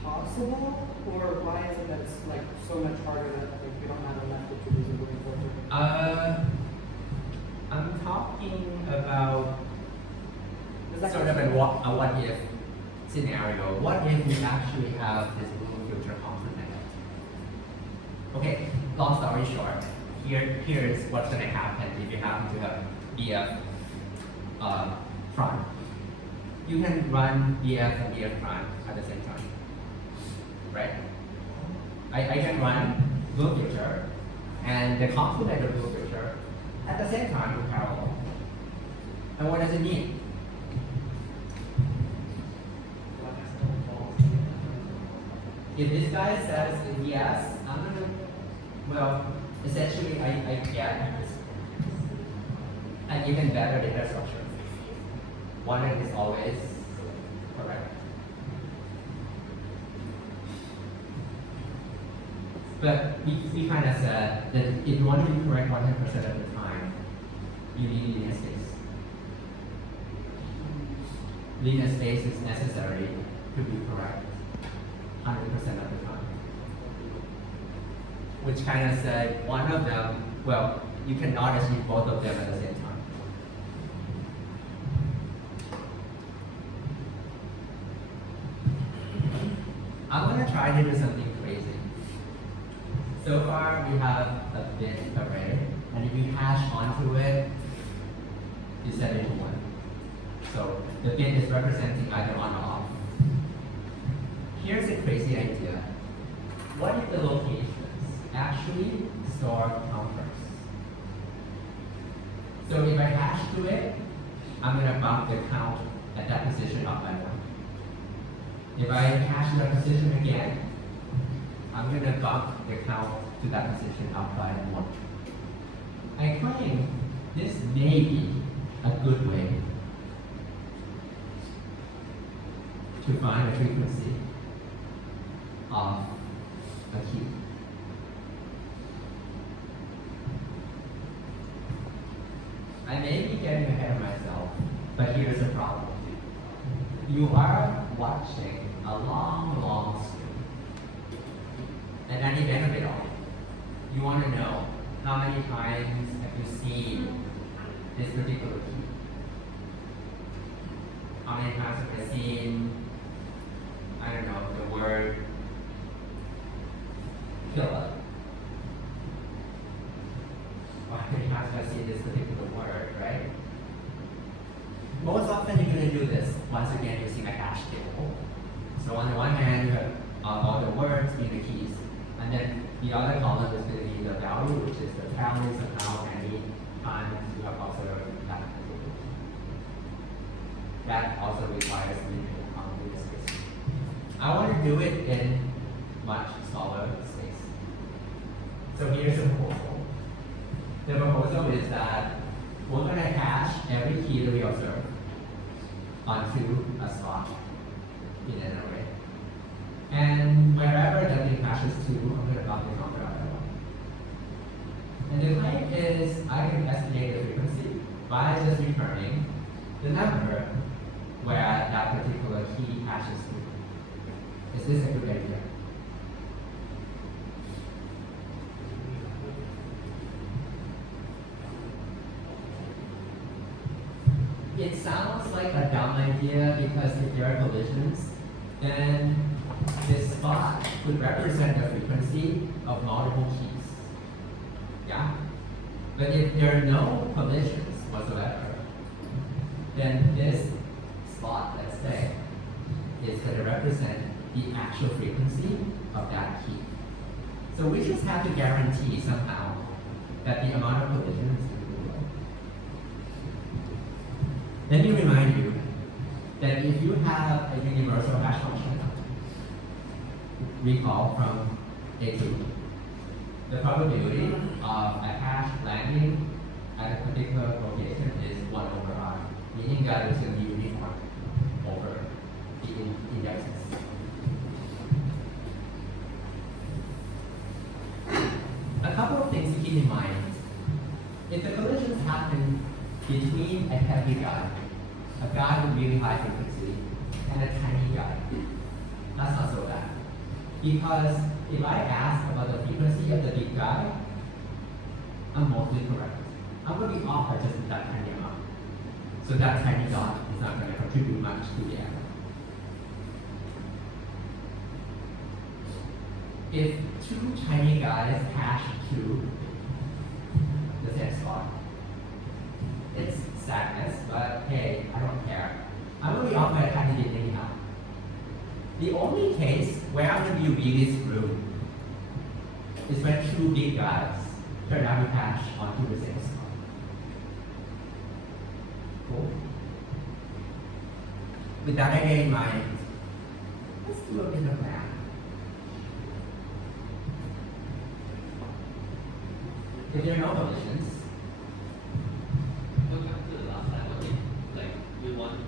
possible, or why is it that it's like so much harder that like, we don't have a method to use a blue filter? I'm talking about Is that sort of a what if scenario. What if we actually have this blue filter complement? Okay, long story short, here's what's going to happen if you happen to have BF front. You can run BF and BF front at the same time, right? I can run blue filter and the complement of blue filter at the same time in parallel. And what does it mean? If this guy says yes, I'm gonna, well, essentially I get an even better data structure. One is always correct. But we kind of said that if you want to be correct 100% of the time, you need linear space. Linear space is necessary to be correct 100% of the time. Which kind of said one of them, well, you cannot achieve both of them at the same time. I'm gonna try to do something crazy. So far, we have a bit array, and if you hash onto it, you set it to 1. So the bit is representing either on or off. Here's a crazy idea. What if the locations actually store counters? So if I hash to it, I'm gonna bump the count at that position up by 1. If I hash that position again, I'm going to bump the count to that position up by 1. I claim this may be a good way to find a frequency of a key. I may be getting ahead of myself, but here's the problem. You are watching a long stream. And at the end of it all, you want to know how many times have you seen this particular key? How many times have I seen, I don't know, the word killer? Or how many times have I seen this particular word, right? Most often you're going to do this, once again, using a hash table. So on the one hand, you have all the words being the keys. And then the other column is going to be the value, which is the values of how many times you have observed that table. That also requires linear space. I want to do it in much smaller space. So here's the proposal. The proposal is that we're going to hash every key that we observe onto a slot in an array. And wherever that thing hashes to, I'm going to bump the counter up by 1. And the claim is I can estimate the frequency by just returning the number where that particular key hashes to. Is this a good idea? It sounds like a dumb idea because if there are collisions, then this spot could represent the frequency of multiple keys. Yeah? But if there are no collisions whatsoever, then this slot, let's say, is going to represent the actual frequency of that key. So we just have to guarantee somehow that the amount of collisions is going to be low. Let me remind you that if you have a universal hash function, recall from A2, the probability of a hash landing at a particular location is 1 over r, meaning that it's going to be uniform over the indexes. A couple of things to keep in mind. If the collisions happen between a heavy guy, a guy with really high frequency, and a tiny guy, that's not so bad. Because if I ask about the frequency of the big guy, I'm mostly correct. I'm going to be off by just that tiny amount. So that tiny dot is not going to contribute much to the error. If 2 tiny guys hash to the same spot, it's sadness, but hey, I don't care. I'm going to be off by a tiny bit anyhow. The only case where I'm going to be really screwed is when 2 big guys turn out to hash onto the same spot. Cool? With that idea in mind, let's do a bit of math. If there are no collisions, Go back to the last slide. What if like we want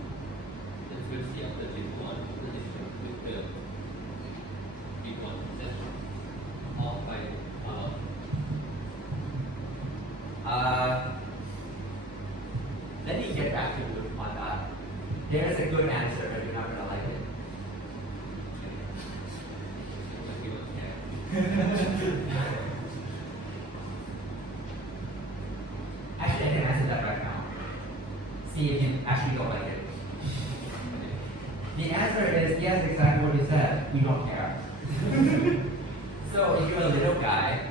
the frequency of the big one to different with the big one that's off by let me get back to you on that. There's a good answer, but you're not gonna like it. we don't care. Actually, I can answer that right now. See if you actually don't like it. The answer is yes, exactly what you said. We don't care. So if you're a little guy,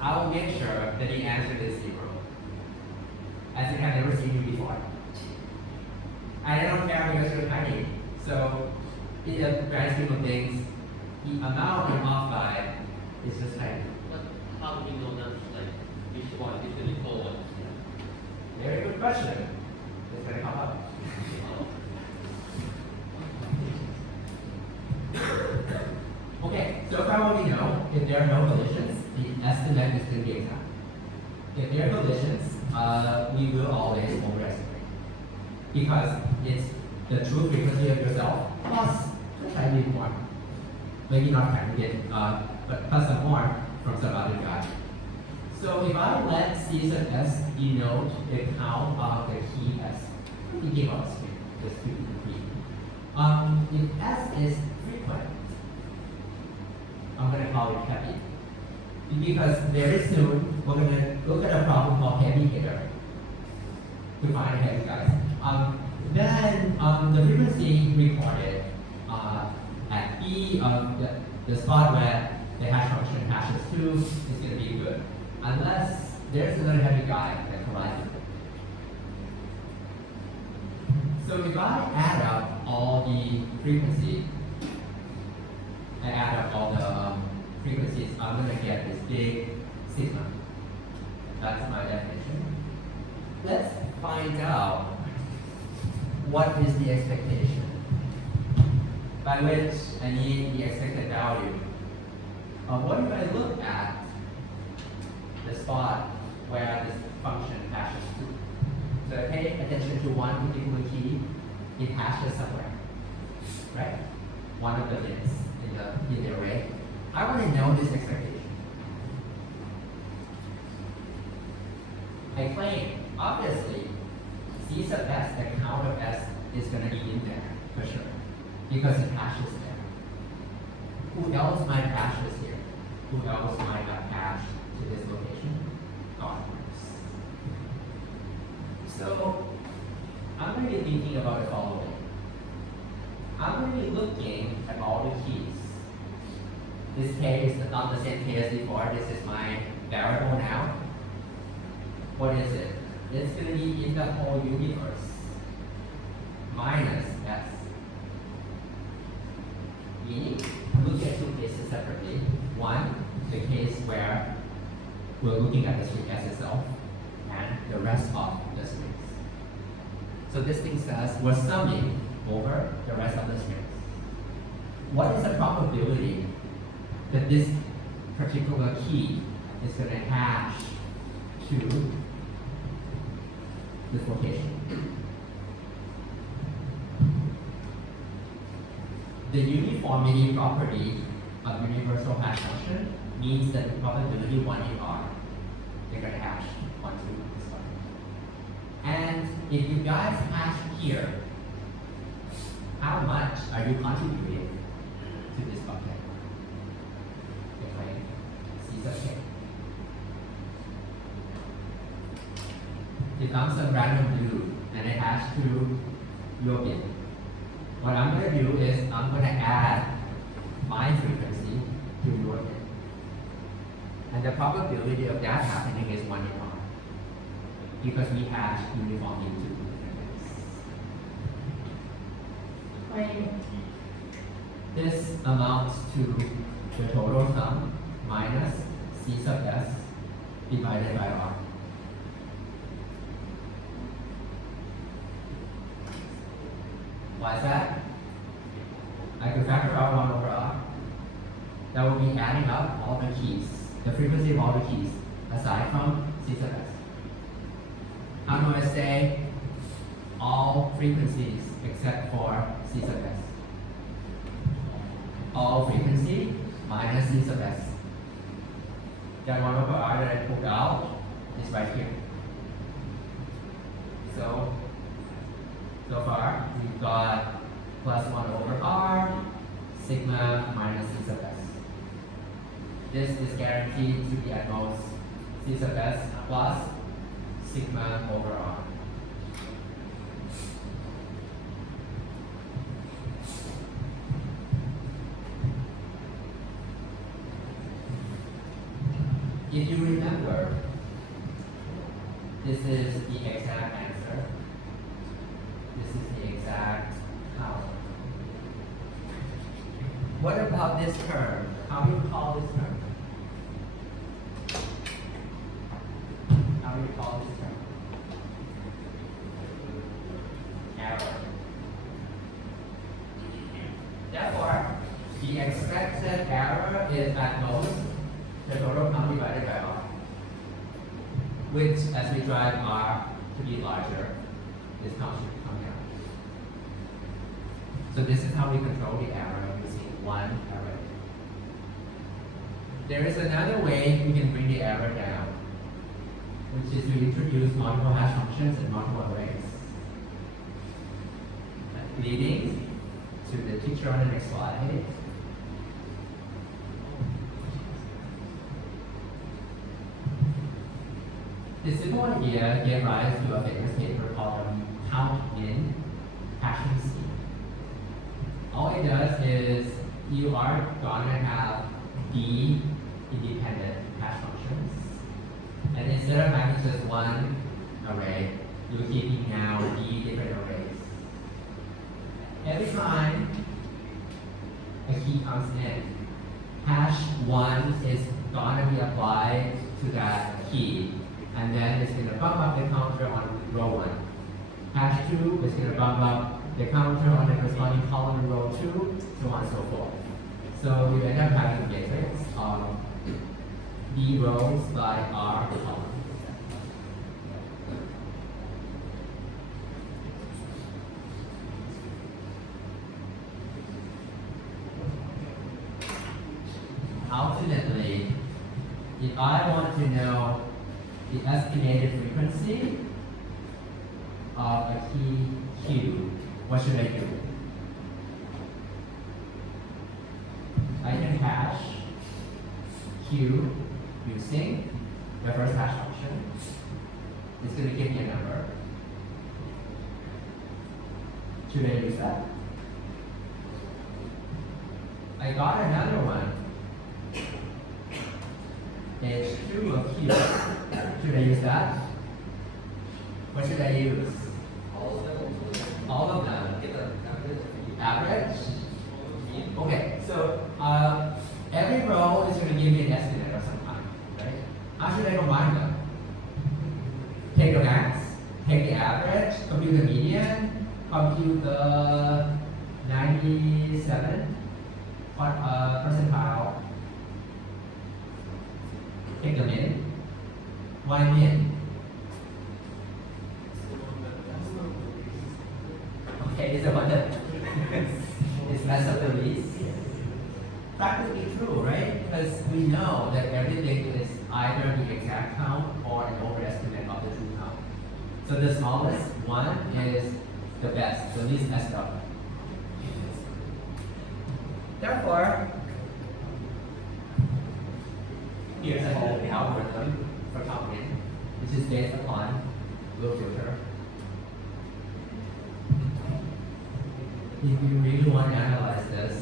I will make sure that the answer is 0. As if I've never seen you before. And I don't care because you're tiny. So in the grand scheme of things, the amount you're off by is just tiny. But how do we know that like which one is the little one? Very good question. It's gonna come up. Okay, so far what we know, if there are no collisions, the estimate is going to be exact. If there are collisions, we will always overestimate. Because it's the true frequency of yourself plus a tiny more. Maybe not tiny bit, but plus some more from some other guy. So if I let C sub S denote the count of the key S, we give us just to be complete. If S is frequent, I'm going to call it heavy. Because very soon, we're going to look at a problem called heavy hitter to find heavy guys. Then the frequency recorded at E of the spot where the hash function hashes to is going to be good. Unless there's another heavy guy that collides with it. So if I add up all the frequency, I add up all the frequencies, I'm going to get this big sigma. That's my definition. Let's find out what is the expectation. By which I need the expected value. What if I look at the spot where this function hashes to? So I pay attention to one particular key, it hashes somewhere, right? One of the bits in the array. I want to know this expectation. I claim, obviously, C sub S, the count of S, is going to be in there, for sure, because it hashes there. Who else might hash this here? Who else might have hashed to this location? God knows. So, I'm going to be thinking about the following. I'm going to be looking at all the keys. This K is not the same K as before. This is my variable now. What is it? It's going to be in the whole universe. Minus S. Meaning, look at two cases separately. One, the case where we're looking at the string S itself, and the rest of the strings. So this thing says we're summing over the rest of the strings. What is the probability that this particular key is going to hash to this location? The uniformity property of universal hash function means that the probability 1 in R, they're going to hash onto this one. And if you guys hash here, how much are you contributing to this bucket? Okay, C sub K. If I'm some random blue and I hash to your bit, what I'm going to do is I'm going to add my frequency to your bit. And the probability of that happening is 1 in R. Because we hash uniformly to different bits. This amounts to the total sum minus C sub S divided by R. Why is that? I could factor out 1 over R. That would be adding up all the keys the frequency of all the keys aside from C sub s. How do I say all frequencies except for C sub s? All frequency minus C sub s. That 1 over r that I pulled out is right here. So far we've got plus 1 over r sigma minus C sub s. This is guaranteed to be at most C sub s plus sigma over r. If you remember, this is the exact answer. This is the exact power. What about this term? How do you call this term? How do you call this term? Error. Therefore, the expected error is at most the total count divided by r, which as we drive r to be larger, this count should come down. So this is how we control the error using one array. There is another way we can bring the error down, which is to introduce multiple hash functions and multiple arrays, leading to the picture on the next slide. This simple idea gave rise to a famous paper called the count-in hashing scheme. All it does is you are gonna have d independent hash functions, and instead of having just one array, you're keeping now d different arrays. Every time a key comes in, hash 1 is gonna be applied to that key, and then it's going to bump up the counter on row 1. Hash 2 is going to bump up the counter on the corresponding column in row 2, so on and so forth. So you end up having a matrix of D rows by R columns. Ultimately, if I want to know the estimated frequency of a key Q, what should I do? I can hash Q using the first hash function. It's going to give me a number. Should I use that? I got another one. H2 of Q. Should I use that? What should I use? All of them. Average? Okay, so every row is going to give me an estimate of some kind, right? How should I combine them? Take the max, take the average, compute the median, compute the 97 percentile. Take the min. Why min? Okay, it's the one that is less of the least. Practically true, right? Because we know that everything is either the exact count or an overestimate of the true count. So the smallest one is the best, the least messed up. Therefore, here's a whole algorithm for counting, which is based upon low filter. If you really want to analyze this,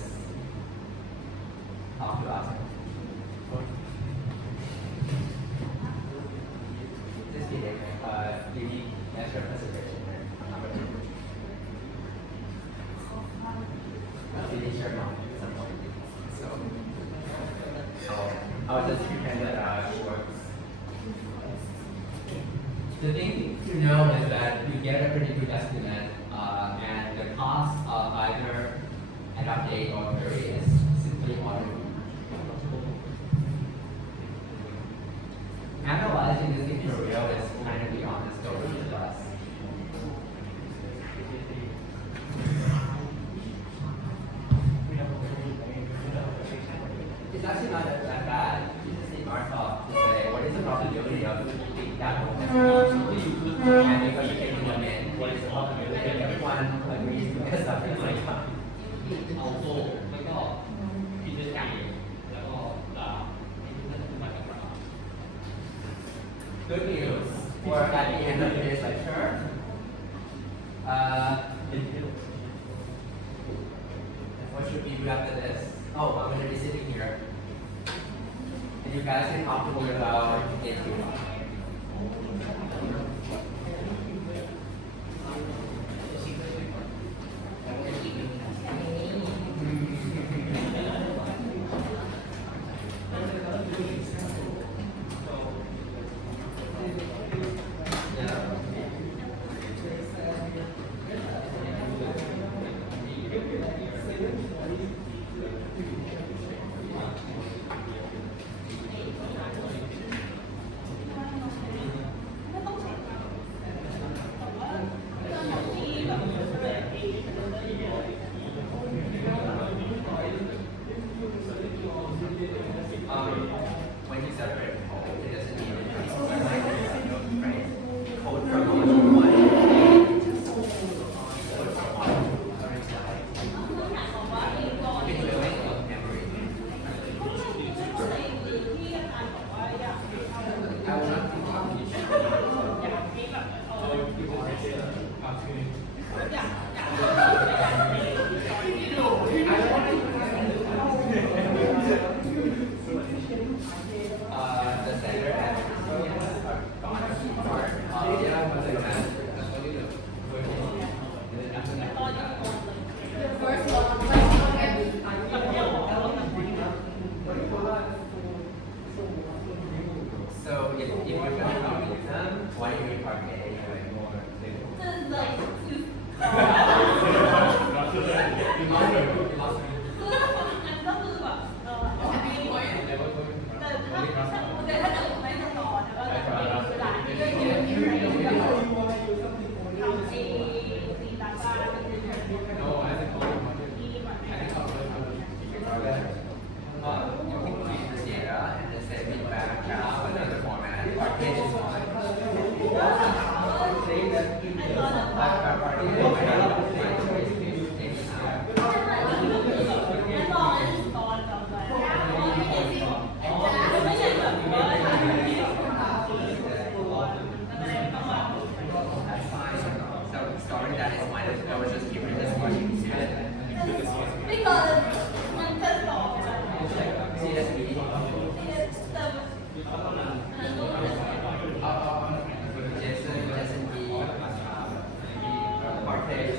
talk to us. Just kidding. Maybe extra presentation. Finish your mouth at some point. So, I'll just pretend that it works. The thing to know is that you get a pretty good estimate, and the cost of either an update or query is simply auto. that and because you can implement what is everyone agrees to mess up at the same time. เอาโซ่ไม่ก็พิจารณาแล้วก็นั่นคือมาจากเรา Good news. We're at the end of today's lecture. What should we do after this? Oh, I'm going to be sitting here. And you guys can talk to me about it. When you separate code, it doesn't mean it's right? Code from one code from other side. It's a way of memory. I will not be talking the center and so if you're going to copy them, why do you copy it anyway? You lost me. You can create this data and then send it back out another format. Or page is fine. That's fine. So starting that is fine. I was just keeping this one. CSV. Jason B. Marquez.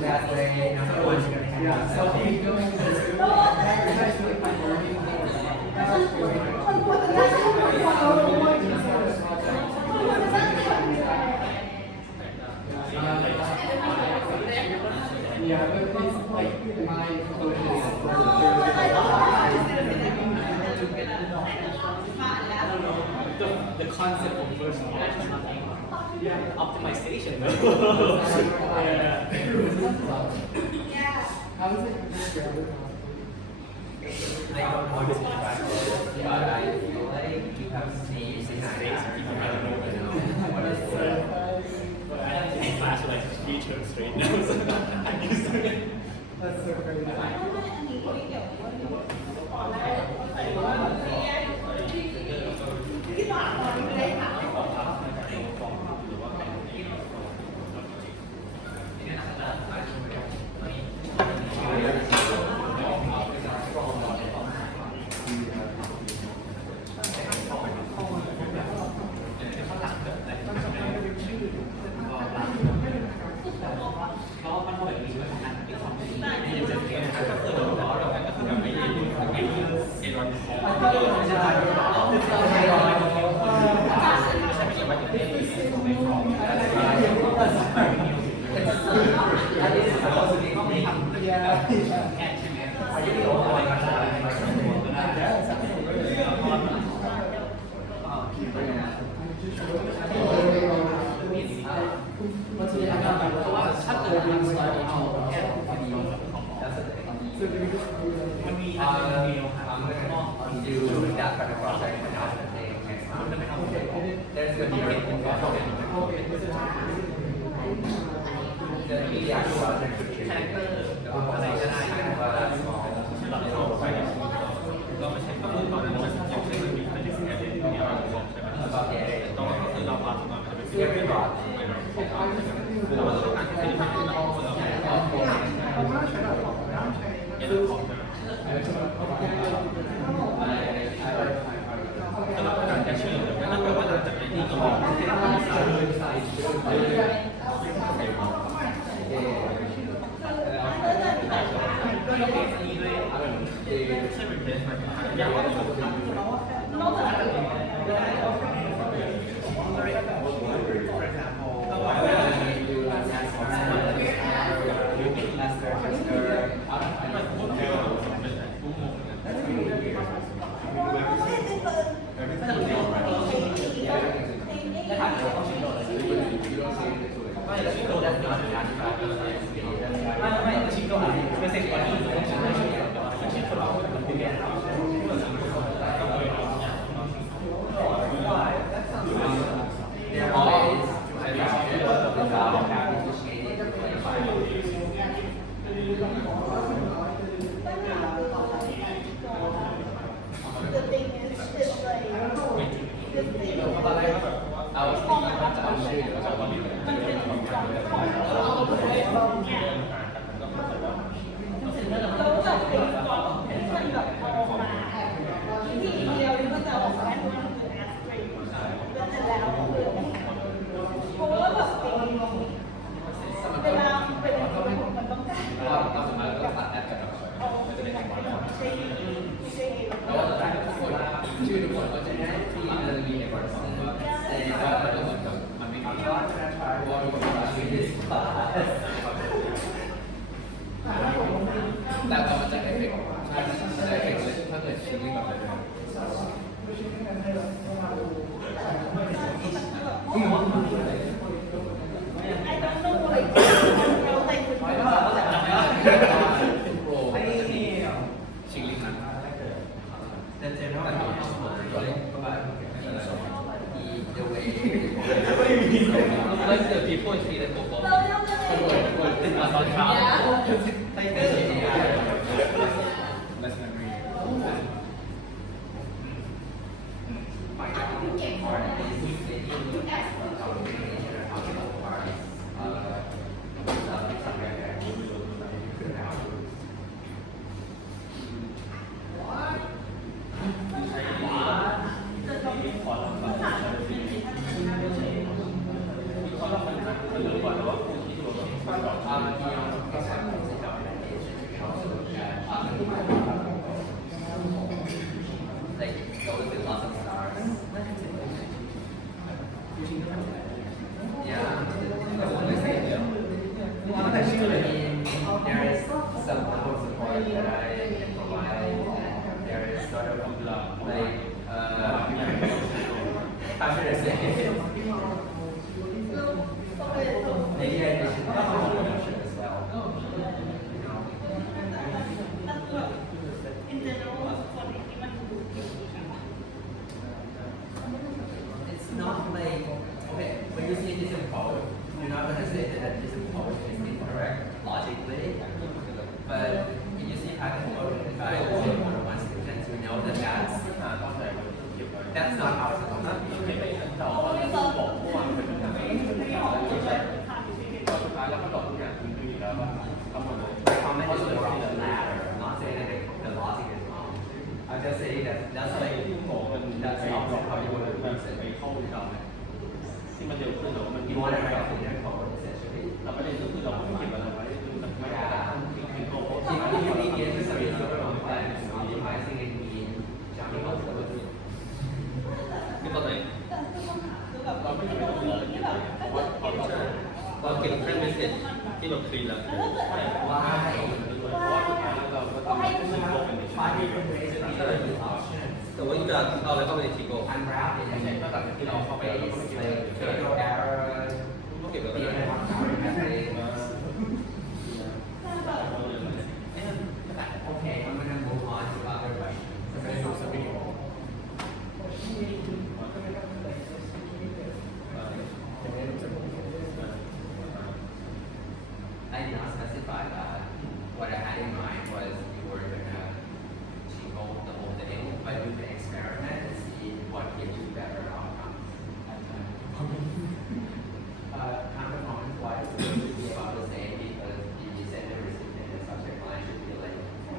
That way, number one, you're gonna have Yeah, so keep doing this. You guys like my learning yeah, but it's like my The concept of first optimization. Yeah. how is it? I don't want to practice, but I feel like you have seen mistakes people have what is In class, like three terms straight now, so I'm used to it. That's so crazy. do that kind of project and now there's going to be the actual project could change. The thing is, it's like, the thing is,ชื่อทุกคนก็จะได้ที่เรามีในบริษัทแต่ว่ามันไม่มีว่าทุกคนชื่อดิสคลาสแต่พอมันจะเอฟเฟกต์จะเอฟเฟกต์เลยถ้าเกิดชื่อไม่แบบนั้น ชิงลิงนั้นแต่เจนว่าตัวเล็กประมาณthe way like the people see the football it's not on top less memory Yeah, that's what I say. I mean, there is some level of support that I can provide, and there is sort of like, how should I say it? Maybe I should have a leadership as well. You know? in general คนที่มันดูผิวใช่ปะ It's not like, okay, when you say disempowered, you're not going to say that disempowered is incorrect logically, but if you see hypermodal by one student, you know that that's not how it's supposed to be. เพราะว่าไม่ตอบไม่ออกเลยค่ะไม่ใช่ สุดท้ายแล้วก็ตอบทุกอย่างคืออยู่แล้วว่าทำหมดเลย My comment is more on the latter. I'm not saying that the logic is wrong. I'm just saying that that's อะไร like ที่บอกมัน that's ไป how บอกเขา you อยู่ would แล้ว have แบบ used ไป it. เข้าเราที่มันเร็วขึ้นแต่ว่ามัน You want to write a cleaner code essentially. เราประเด็นก็คือเราไม่เก็บอะไรไว้คือมันไม่ได้คือโกง If you need to get some super complex, optimizing it means jumping over the loop. คือตอนไหน คือแบบ เราไม่จำเป็นต้องรอ ที่แบบ เพราะว่า เราเก็บแค่เมสเซจที่แบบคลีนแล้ว Why? เพราะว่าสุดท้ายเราก็ต้องซึ่งโกงเป็น Five different ways to deal with these options. แต่ว่าจะเอาอะไรเข้าไปในทีโก้ Unwrap it and face like fatal error, ต้องเก็บไว้ the ก่อน error method. Okay, I'm gonna move on to other questions. I did not specify that. What I had in mind was you were gonna jingle the whole thing, but you can experiment and see what gives you better outcomes. Performance wise, it should be about the same because the sender, recipient, and subject line should be like.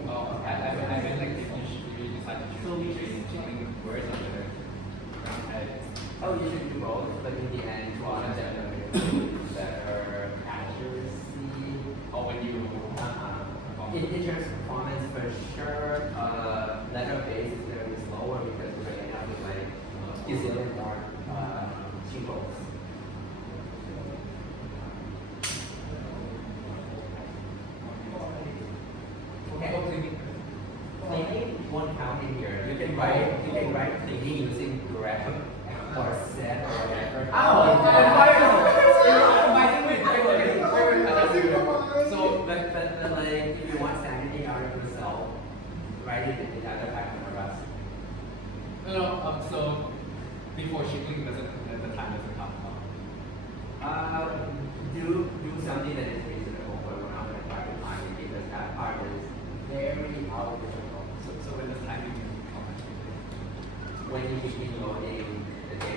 Oh, I meant like if you decide to choose between words or the Oh, you should do both, but in the end, one of them will better accuracy. or when you In terms of performance, for sure, letter base is going to be slower because we're going to have to like use a little more symbols. Okay. Cleaning won't count in here. You can write cleaning using grep or set or whatever. So, but like, if you want sanity out of yourself, write it in the other type of rest. No, so before shipping doesn't the time doesn't come. Do something that is reasonable, but we're not going to try to time it because that part is very out difficult. So when the timing comes. When you begin loading the data.